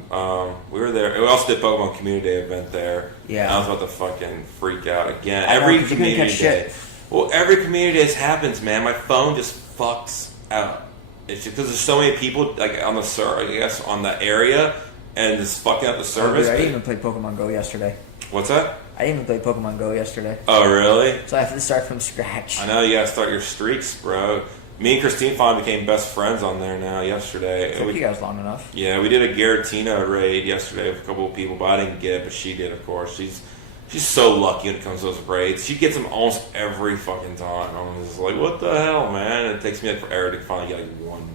We were there. We also did Pokemon Community Day event there. Yeah. And I was about to fucking freak out again. I know, Every 'cause you couldn't community catch day. shit. Well, every community day happens, man. My phone just fucks out. It's just because there's so many people like on the I guess on the area, and it's fucking up the service. I but- didn't even play Pokemon Go yesterday. What's that? I didn't even play Pokemon Go yesterday. Oh, really? So I have to start from scratch. I know you gotta start your streaks, bro. Me and Christine finally became best friends on there now yesterday. It And took you guys long enough. yeah, we did a Giratina raid yesterday with a couple of people, but I didn't get it, but she did, of course. She's so lucky when it comes to those raids. She gets them almost every fucking time. I'm just like, what the hell, man? And it takes me like forever to finally get like one.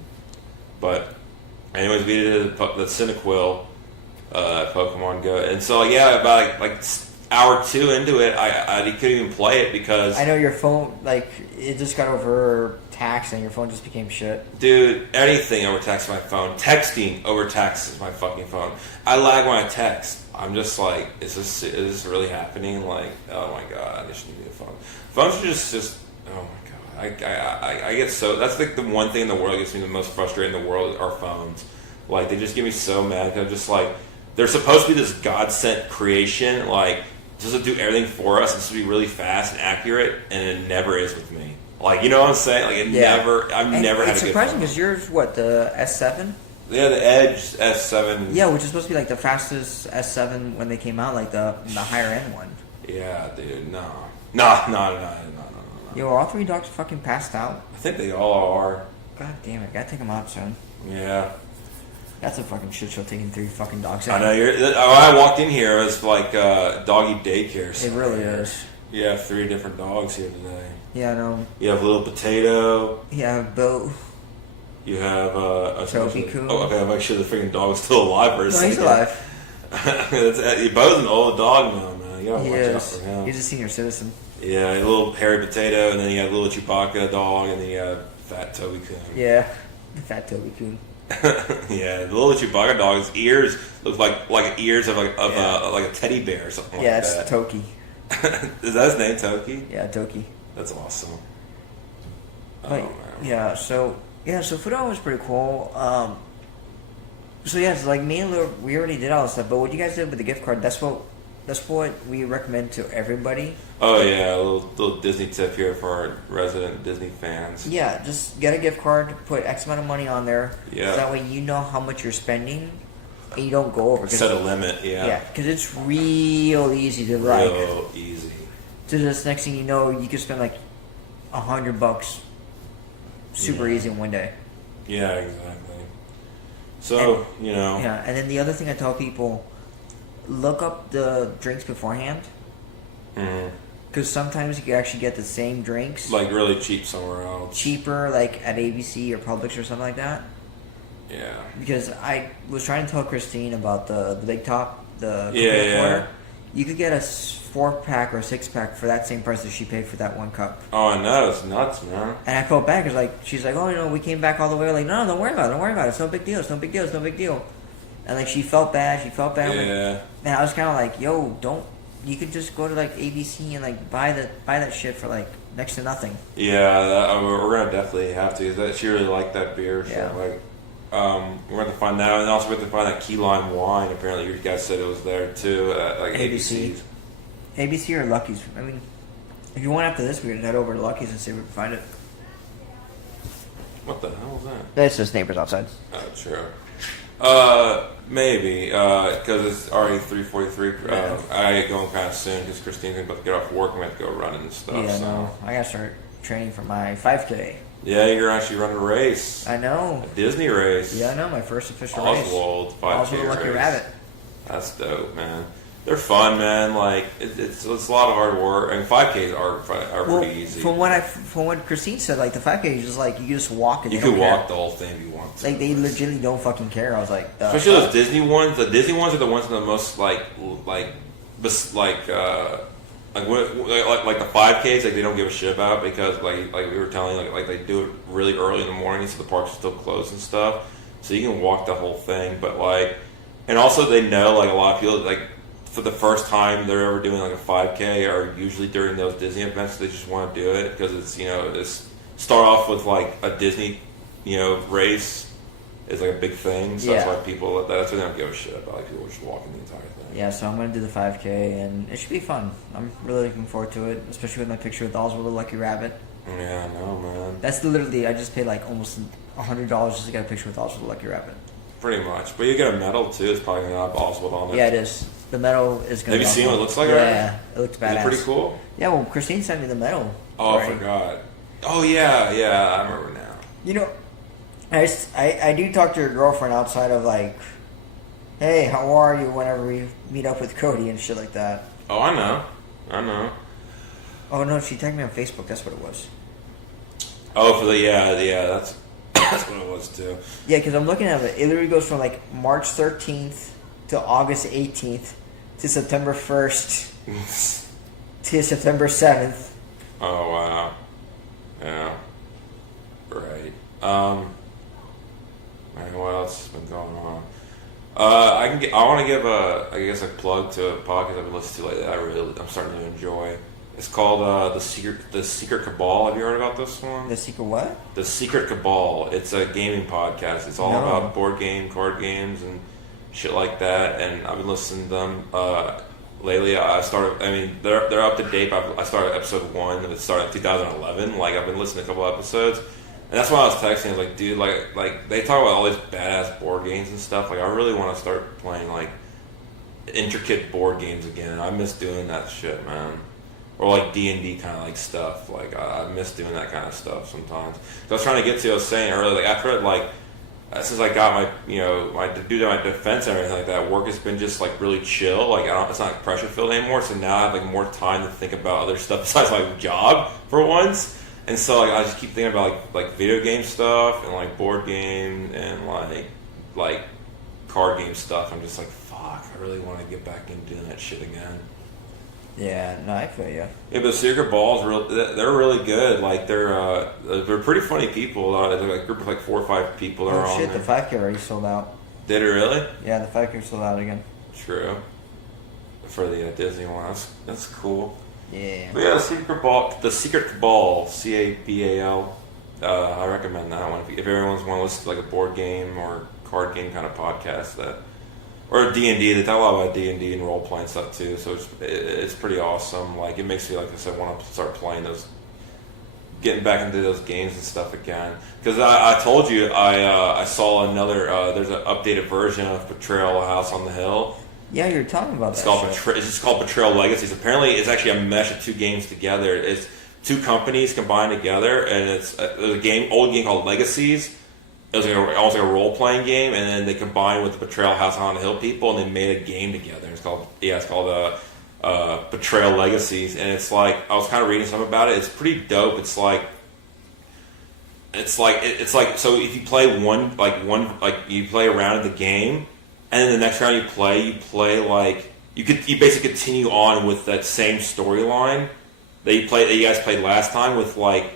But anyways, we did the Cyndaquil Pokemon Go, and so yeah, about like hour 2 into it, I couldn't even play it because I know your phone, like, it just got overtaxed and your phone just became shit. dude, anything overtaxes my phone. Texting overtaxes my fucking phone. I lag when I text. I'm just like, is this really happening? Like, oh my god, I just need a phone. Phones are just oh my god. I get so that's like the one thing in the world that gets me the most frustrated in the world are phones. Like they just get me so mad because I'm just like they're supposed to be this God sent creation, like just to do everything for us and just to be really fast and accurate, and it never is with me. Like you know what I'm saying? Like I've never had a It's good surprising phone. because yours, what, the S7? Yeah, the Edge S7. Yeah, which is supposed to be like the fastest S7 when they came out, like the higher end one. Yeah, dude, no. Yo, are all three dogs fucking passed out? I think they all are. God damn it, gotta take them out soon. Yeah. That's a fucking shit show taking 3 fucking dogs I out. know. When I walked in here, it was like doggy daycare. It somewhere. really is. You have 3 different dogs here today. Yeah, I know. You have Little Potato. Yeah, Bo. You have Toby-kun. Oh, okay. I'll make sure the freaking dog's still alive for a No, second. he's alive. Bo's an old dog now, man. You gotta He watch out is. for him. He's a senior citizen. Yeah, a little hairy potato, and then you have little Chewbacca dog, and then you have fat Toby Coon. Yeah, the fat Toby Coon. Yeah, the little Chewbacca dog's ears look like ears of like a teddy bear or something Yeah, like it's that. Toki. Is that his name, Toki? Yeah, Toki. That's awesome. But, man. yeah, so Fudo was pretty cool. So yeah, so like me and Lou, we already did all this stuff, but what you guys did with the gift card, that's what that's what we recommend to everybody. Oh yeah, a little Disney tip here for our resident Disney fans. Yeah, just get a gift card, put X amount of money on there. Yeah. So that way you know how much you're spending, and you don't go over. Set a limit. Yeah. Yeah, because it's real easy to like. Real easy. To just next thing you know, you can spend like $100 super easy in one day. Yeah, exactly. So, And, you know. Yeah, and then the other thing I tell people, look up the drinks beforehand. Mhm. Because sometimes you can actually get the same drinks. Like really cheap somewhere else. Cheaper, like at ABC or Publix or something like that. Yeah. Because I was trying to tell Christine about the Big Top, the Yeah, coconut yeah. water. You could get a 4-pack or 6-pack for that same price that she paid for that one cup. Oh, I know. It's nuts, man. And I felt bad because, like, she's like, oh, you know, we came back all the way. Like, no, don't worry about it. Don't worry about it. It's no big deal. It's no big deal. It's no big deal. And, like, she felt bad. She felt bad. Yeah. And I was kind of like, yo, don't. You could just go to, like, ABC and, like, buy that shit for, like, next to nothing. Yeah, we're going to definitely have to. That she really liked that beer. So, Yeah. like, we're going to find that. And also we have to find that key lime wine. Apparently, you guys said it was there, too. At, like, ABC. ABC or Lucky's. I mean, if you want after this, we could head over to Lucky's and see if we can find it. What the hell is that? That's just neighbors outside. Oh, true. Maybe, because it's already 3:43. Yeah. I get going kind of soon because Christine's about to get off work and we have to go running and stuff. Yeah, so. no. I gotta start training for my 5K. Yeah, you're actually running a race. I know. A Disney race. Yeah, I know. My first official race. Oswald 5K Oswald Lucky race. Rabbit. That's dope, man. They're fun, man. Like it's a lot of hard work. I mean, 5Ks are Well, pretty easy. from what Christine said, like the 5K is just like you just walk and You they could don't care. walk the whole thing if you want to. Like they legitimately don't fucking care. I was like, Especially those Disney ones. The Disney ones are the ones that are the most like the 5Ks. Like they don't give a shit about because like we were telling like they do it really early in the morning, so the parks are still closed and stuff. So you can walk the whole thing, but like, and also they know like a lot of people like for the first time they're ever doing like a 5K are usually during those Disney events. They just want to do it because it's this start off with like a Disney race is like a big thing. So that's Yeah. why people that's why they don't give a shit about. Like people are just walking the entire thing. Yeah, so I'm gonna do the 5K and it should be fun. I'm really looking forward to it, especially with my picture with Oswald the Lucky Rabbit. Yeah, I know, man. That's literally I just paid like almost $100 just to get a picture with Oswald the Lucky Rabbit. Pretty much, but you get a medal too. It's probably gonna have Oswald on it. Yeah, it is. The medal is gonna. Have you be seen what it looks like? Yeah, it looks Is badass. it pretty cool? Yeah, well, Christine sent me the medal. Oh, right? I forgot. Oh yeah, I remember now. You know, I do talk to your girlfriend outside of like, hey, how are you? Whenever we meet up with Cody and shit like that. Oh, I know. Oh no, she tagged me on Facebook. That's what it was. Oh, for the that's that's what it was too. Yeah, because I'm looking at it. It literally goes from like March 13th to August 18th to September 1st to September 7th. Oh wow. Yeah. Right. Man, what else has been going on? I want to give a plug to a podcast I've been listening to lately. I'm starting to enjoy. It's called the Secret Cabal. Have you heard about this one? The secret what? The Secret Cabal. It's a gaming podcast. It's all No. about board game, card games, and shit like that. And I've been listening to them lately. They're up to date. I started episode 1. It started in 2011. Like I've been listening to a couple episodes. And that's why I was texting. I was like, dude, like they talk about all these badass board games and stuff. Like I really want to start playing like intricate board games again. I miss doing that shit, man. Or like D&D kind of like stuff. Like I miss doing that kind of stuff sometimes. So I was trying to get to. I was saying earlier, like after since I got my defense and everything like that, work has been just like really chill. Like it's not pressure filled anymore. So now I have like more time to think about other stuff besides my job for once. And so like I just keep thinking about like video game stuff and like board game and like card game stuff. I'm just like, fuck, I really want to get back into doing that shit again. Yeah, no, I feel you. Yeah, but Secret Ball's they're really good. Like they're pretty funny people. They're a group of like 4 or 5 people. Are Oh on shit, there. the 5K already sold out. Did it really? Yeah, the 5K sold out again. True. For the Disney one, that's cool. Yeah. But yeah, the Secret Cabal, CABAL. I recommend that one if everyone's want to listen to like a board game or card game kind of podcast. or D&D. They talk a lot about D&D and role playing stuff too. So it's pretty awesome. Like it makes me, like I said, want to start playing those, getting back into those games and stuff again. Because I told you I saw another. There's an updated version of Betrayal: House on the Hill. Yeah, you're talking about It's that. called it's just called Betrayal Legacies. Apparently, it's actually a mesh of two games together. It's two companies combined together, and it's there's a old game called Legacies. It was almost like a role playing game, and then they combined with the Betrayal House on the Hill people, and they made a game together. It's called Betrayal Legacies, and it's like I was kind of reading something about it. It's pretty dope. It's like so if you play you play a round of the game, and then the next round you play like you basically continue on with that same storyline that you guys played last time with like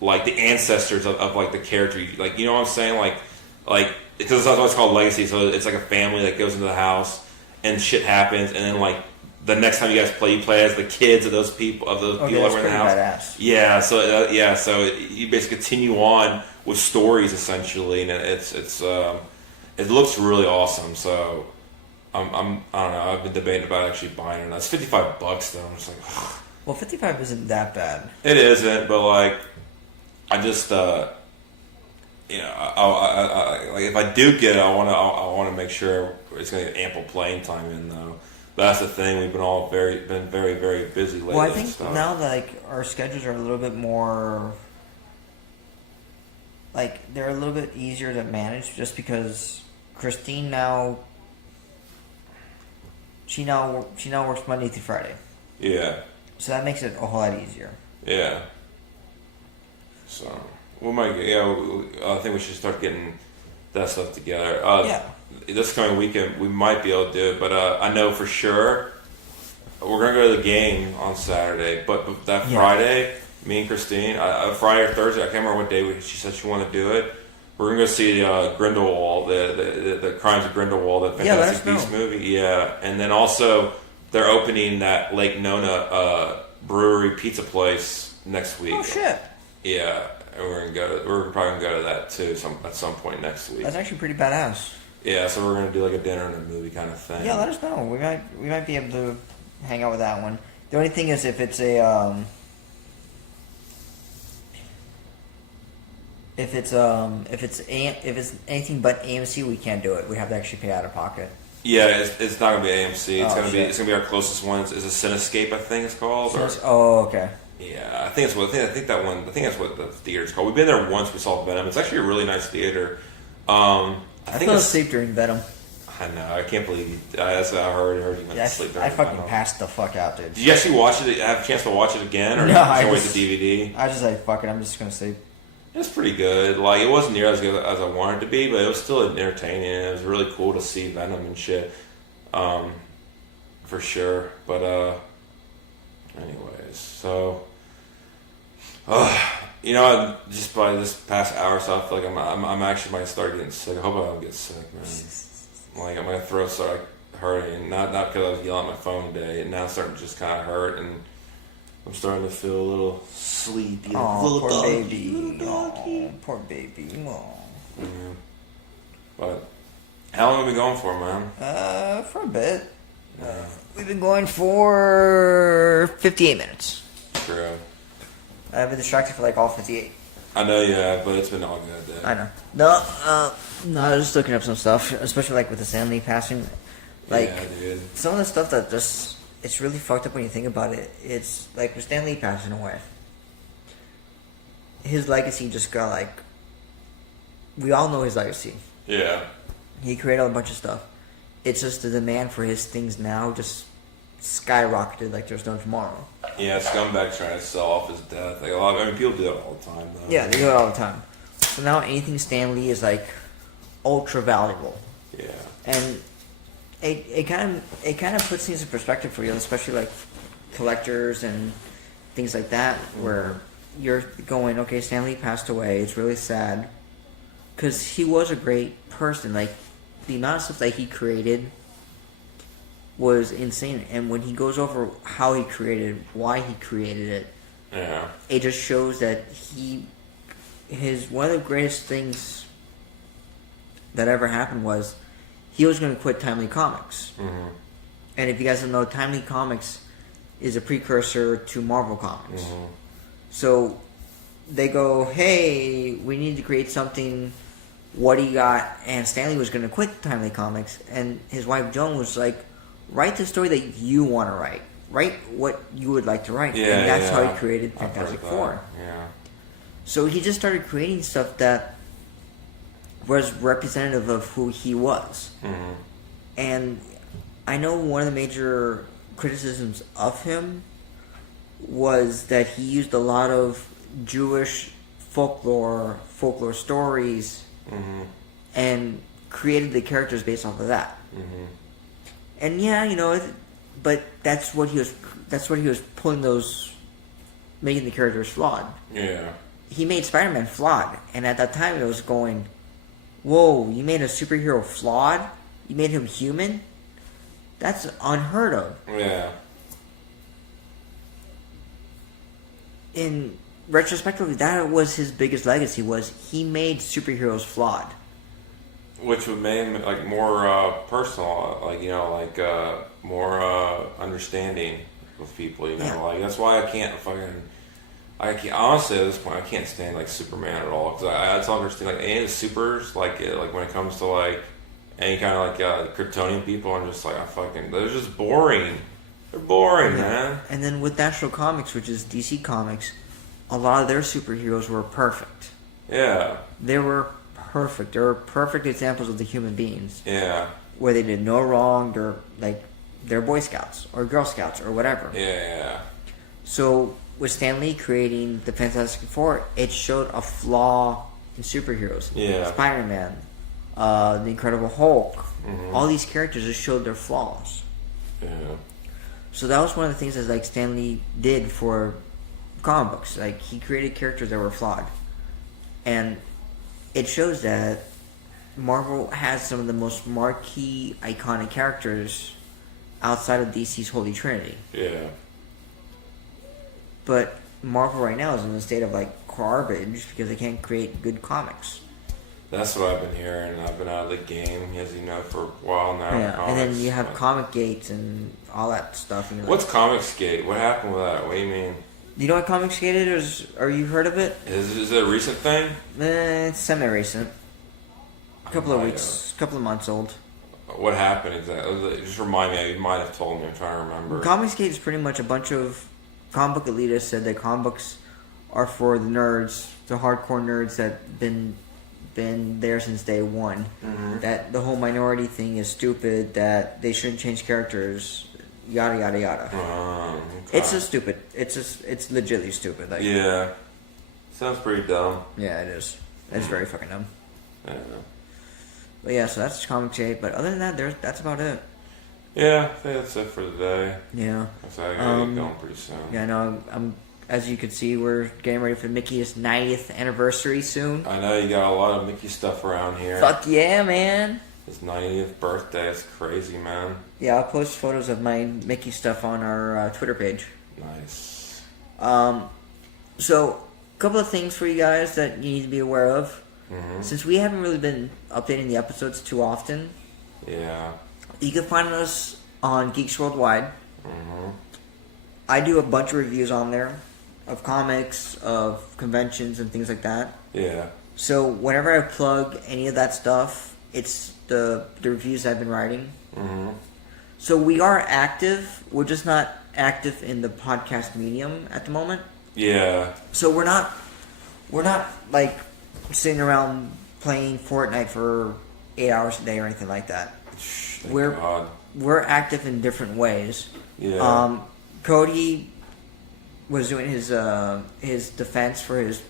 the ancestors of like the character, like you know what I'm saying, like because that's what it's called Legacy. So it's like a family that goes into the house and shit happens, and then like the next time you guys play, you play as the kids of those people that were in the house. Badass. Yeah, so you basically continue on with stories essentially, and it looks really awesome. So I don't know. I've been debating about actually buying it. It's $55 though. I'm just like, ugh. Well, 55 isn't that bad. It isn't, but like I just I like if I do get it, I want to make sure it's going to get ample playing time in though. But that's the thing. We've been very very busy lately. Well, I think and stuff. now that like our schedules are a little bit more, like they're a little bit easier to manage, just because Christine now. She now works Monday through Friday. Yeah. So that makes it a whole lot easier. Yeah. So I think we should start getting that stuff together. Yeah. This coming weekend we might be able to do it, but I know for sure we're gonna go to the game on Saturday. But that Friday, me and Christine, Friday or Thursday, I can't remember what day she said she wanted to do it. We're gonna go see Grindelwald, the Crimes of Grindelwald, that Fantastic Beasts movie. Yeah, and then also they're opening that Lake Nona brewery pizza place next week. Oh shit! Yeah, and we're probably gonna go to that too at some point next week. That's actually pretty badass. Yeah, so we're gonna do like a dinner and a movie kind of thing. Yeah, let us know. We might be able to hang out with that one. The only thing is if it's a if it's anything but AMC, we can't do it. We have to actually pay out of pocket. Yeah, it's not gonna be AMC. It's shit. gonna be our closest one. It's a Cinescape, I think it's called. Oh, okay. Yeah, I think that's what the theater's called. We've been there once. We saw Venom. It's actually a really nice theater. I fell asleep during Venom. I know. I can't believe you. That's what I heard. I heard you went to sleep during I fucking Venom. passed the fuck out, dude. Did you actually watch it? Have a chance to watch it again, or No, did you wait the DVD? I just like fuck it. I'm just gonna sleep. It's pretty good. Like it wasn't near as good as I wanted it to be, but it was still entertaining. It was really cool to see Venom and shit, for sure. But anyways, so just by this past hour or so, I feel like I'm actually might start getting sick. I hope I don't get sick, man. Like my throat started hurting, not because I was yelling at my phone today, and now it's starting to just kind of hurt, and I'm starting to feel a little sleepy. Oh, poor baby. Oh, poor baby. Oh. Yeah. But how long have we been going for, man? For a bit. We've been going for 58 minutes. True. I've been distracted for like all 58. I know you have, but it's been all good. I know. No, I was just looking up some stuff, especially like with the Stan Lee passing. Like, yeah, dude. some of the stuff that just, it's really fucked up when you think about it. It's like with Stan Lee passing away, his legacy just got like, we all know his legacy. Yeah. He created a bunch of stuff. It's just the demand for his things now just skyrocketed like there's no tomorrow. Yeah, scumbags trying to sell off his death. Like people do that all the time, though. Yeah, they do it all the time. So now anything Stan Lee is like ultra valuable. Yeah. And it kind of puts things in perspective for you, especially like collectors and things like that, where you're going, okay, Stan Lee passed away. It's really sad because he was a great person. Like the amount of stuff that he created was insane. And when he goes over how he created, why he created it, Yeah. it just shows that one of the greatest things that ever happened was he was going to quit Timely Comics. Mm-hmm. And if you guys don't know, Timely Comics is a precursor to Marvel Comics. Mm-hmm. So they go, hey, we need to create something. What do you got? And Stanley was going to quit Timely Comics, and his wife Joan was like, write the story that you want to write. Write what you would like to write. Yeah, and that's how yeah. he created I've Fantastic heard Four. that. Yeah. So he just started creating stuff that was representative of who he was. Mm-hmm. And I know one of the major criticisms of him was that he used a lot of Jewish folklore stories, Mm-hmm. and created the characters based off of that. Mm-hmm. And yeah, you know, but that's what he was pulling those, making the characters flawed. Yeah. He made Spider-Man flawed, and at that time it was going, whoa, you made a superhero flawed? You made him human? That's unheard of. Yeah. In retrospectively, that was his biggest legacy, was he made superheroes flawed. Which would make him like more personal, like more understanding with people. You know, Yeah. like that's why I can't honestly at this point I can't stand like Superman at all because I don't understand like any of the supers like when it comes to like any kind of like Kryptonian people. I'm just like they're just boring. They're boring, man. And then with National Comics, which is DC Comics, a lot of their superheroes were perfect. Yeah. They were perfect. They were perfect examples of the human beings. Yeah. Where they did no wrong. They're Boy Scouts or Girl Scouts or whatever. Yeah. So with Stan Lee creating the Fantastic Four, it showed a flaw in superheroes. Yeah. Spider-Man, the Incredible Hulk, Mm-hmm. all these characters just showed their flaws. Yeah. So that was one of the things that like Stan Lee did for comic books. Like he created characters that were flawed, and it shows that Marvel has some of the most marquee, iconic characters outside of DC's Holy Trinity. Yeah. But Marvel right now is in a state of like garbage because they can't create good comics. That's what I've been hearing. I've been out of the game, as you know, for a while now. Yeah, and then you have but- Comic Gates and all that stuff. And you're What's like, Comicsgate? What happened with that? What do you mean? you know what Comic Gate is? Or you heard of it? Is it a recent thing? It's semi-recent. A couple of might weeks, couple of months old. What happened exactly? Just remind me. You might have told me. I'm trying to remember. Comicsgate is pretty much a bunch of comic book elitists said that comic books are for the nerds, the hardcore nerds that been there since day one. Mm-hmm. That the whole minority thing is stupid. That they shouldn't change characters. Yada yada yada. Okay. It's just stupid. It's legitly stupid. Like Yeah. Sounds pretty dumb. yeah, it is. It's very fucking dumb. Yeah. But yeah, so that's Comicsgate. But other than that, that's about it. Yeah, I think that's it for today. Yeah. So I gotta get going pretty soon. Yeah, no, I'm. As you can see, we're getting ready for Mickey's 90th anniversary soon. I know you got a lot of Mickey stuff around here. Fuck yeah, man. His 90th birthday is crazy, man. Yeah, I'll post photos of my Mickey stuff on our Twitter page. Nice. So, a couple of things for you guys that you need to be aware of. Mm-hmm. Since we haven't really been updating the episodes too often, Yeah. you can find us on Geeks Worldwide. Mm-hmm. I do a bunch of reviews on there of comics, of conventions, and things like that. Yeah. So, whenever I plug any of that stuff, it's the reviews I've been writing. Mm-hmm. So we are active. We're just not active in the podcast medium at the moment. Yeah. So we're not like sitting around playing Fortnite for 8 hours a day or anything like that. Thank We're God. we're active in different ways. Yeah. Cody was doing his defense for his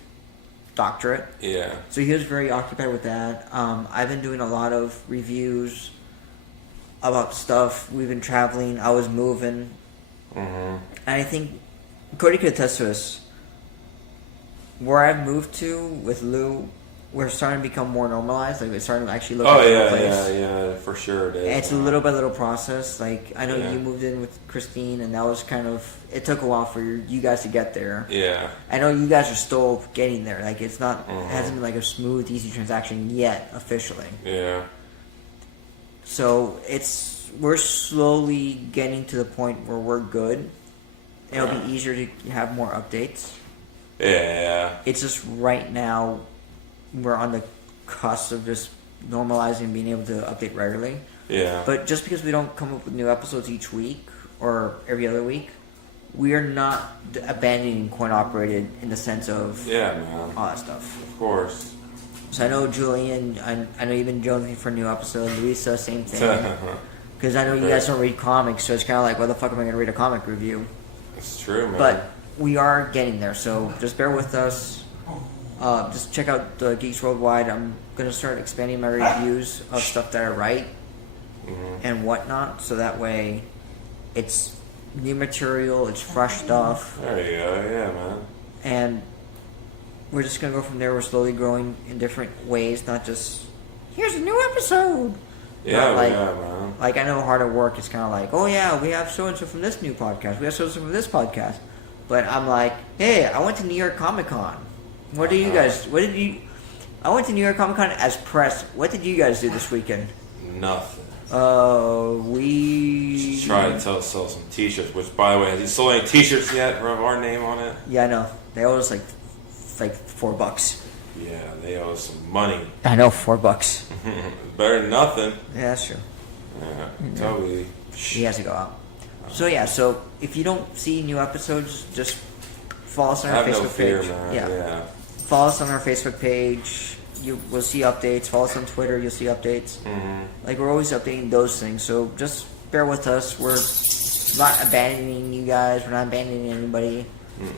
doctorate. Yeah. So he was very occupied with that. I've been doing a lot of reviews about stuff. We've been traveling. I was moving. Mm-hmm. And I think Cody could attest to this. Where I've moved to with Lou, we're starting to become more normalized. Like, we're starting to actually look Oh at the yeah, place. yeah, for sure it is. And it's a little by little process. Like, I know Yeah. you moved in with Christine, and that was kind of... It took a while for you guys to get there. Yeah. I know you guys are still getting there. Like, it's not... Mhm. It hasn't been like a smooth, easy transaction yet, officially. Yeah. So we're slowly getting to the point where we're good. It'll be easier to have more updates. Yeah. It's just right now we're on the cusp of just normalizing and being able to update regularly. Yeah. But just because we don't come up with new episodes each week or every other week, we are not abandoning Coin Operated in the sense of Yeah, man. all that stuff. Of course. So I know Julian, I know you've been jonesing for a new episode. Luisa, same thing. Because I know you guys don't read comics, so it's kind of like, why the fuck am I going to read a comic review? It's true, man. But we are getting there, so just bear with us. Just check out the Geeks Worldwide. I'm going to start expanding my reviews of stuff that I write and whatnot, so that way it's new material, it's fresh stuff, There you go. Yeah, man. and we're just going to go from there. We're slowly growing in different ways, not just, here's a new episode. Yeah, Not like, yeah, man. Like, I know Hard at Work is kind of like, oh yeah, we have so-and-so from this new podcast, we have so-and-so from this podcast. But I'm like, hey, I went to New York Comic Con. I went to New York Comic Con as press. What did you guys do this weekend? Nothing. We... Just try to sell some t-shirts, which, by the way, has he sold any t-shirts yet with our name on it? Yeah, I know. They owe us like $4. Yeah, they owe us some money. I know, $4. Better than nothing. Yeah, that's true. Yeah, Toby. He has to go out. So yeah, so if you don't see new episodes, just follow us on our Have Facebook no fear, page. man. Yeah. Yeah. Follow us on our Facebook page. You will see updates. Follow us on Twitter. You'll see updates. Mm-hmm. Like, we're always updating those things. So just bear with us. We're not abandoning you guys. We're not abandoning anybody.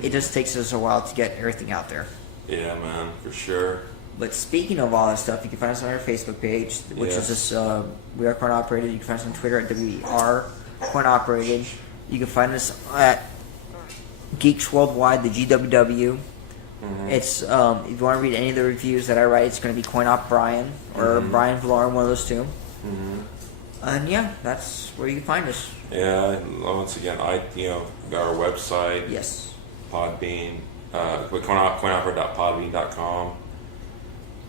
It just takes us a while to get everything out there. Yeah, man, for sure. But speaking of all that stuff, you can find us on our Facebook page, which is just We Are Coin Operated. You can find us on Twitter at WER Coin Operated. You can find us at Geeks Worldwide, the GWW. It's if you want to read any of the reviews that I write, it's going to be Coin Op Brian or Brian Valorum, one of those two. And yeah, that's where you can find us. Yeah, once again, got our website. Yes. Podbean. Coinopera.podbean.com.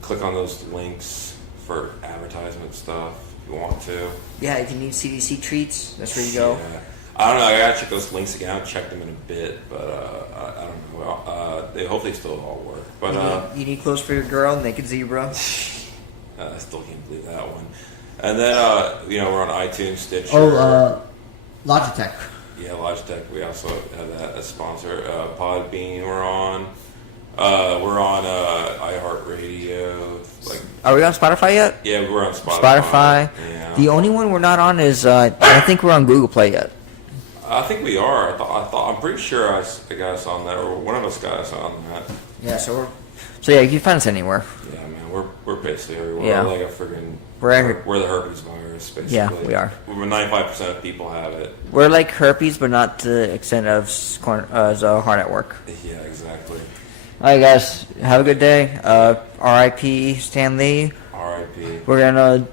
Click on those links for advertisement stuff if you want to. Yeah, if you need CDC treats, that's where you go. Yeah. I don't know. I gotta check those links again. I'll check them in a bit, but I don't know. They hopefully still all work. But You need clothes for your girl, Naked Zebra. I still can't believe that one. And then we're on iTunes, Stitcher. Logitech. Yeah, Logitech. We also have that as sponsor. Podbean. We're on iHeartRadio. Like, Are we on Spotify yet? yeah, we're on Spotify. Yeah. The only one we're not on is I don't think we're on Google Play yet. I think we are. I'm pretty sure I got us on that, or one of us got us on that. Yeah, so yeah, you can find us anywhere. Yeah, man, we're basically everywhere. Yeah. We're like a friggin' We're the herpes virus, basically. Yeah, we are. 95% of people have it. We're like herpes, but not to the extent of Hard at Work. Yeah, exactly. All right, guys, have a good day. R.I.P. Stan Lee. R.I.P. We're gonna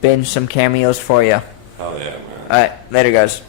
binge some cameos for you. Hell yeah, man. All right, later, guys.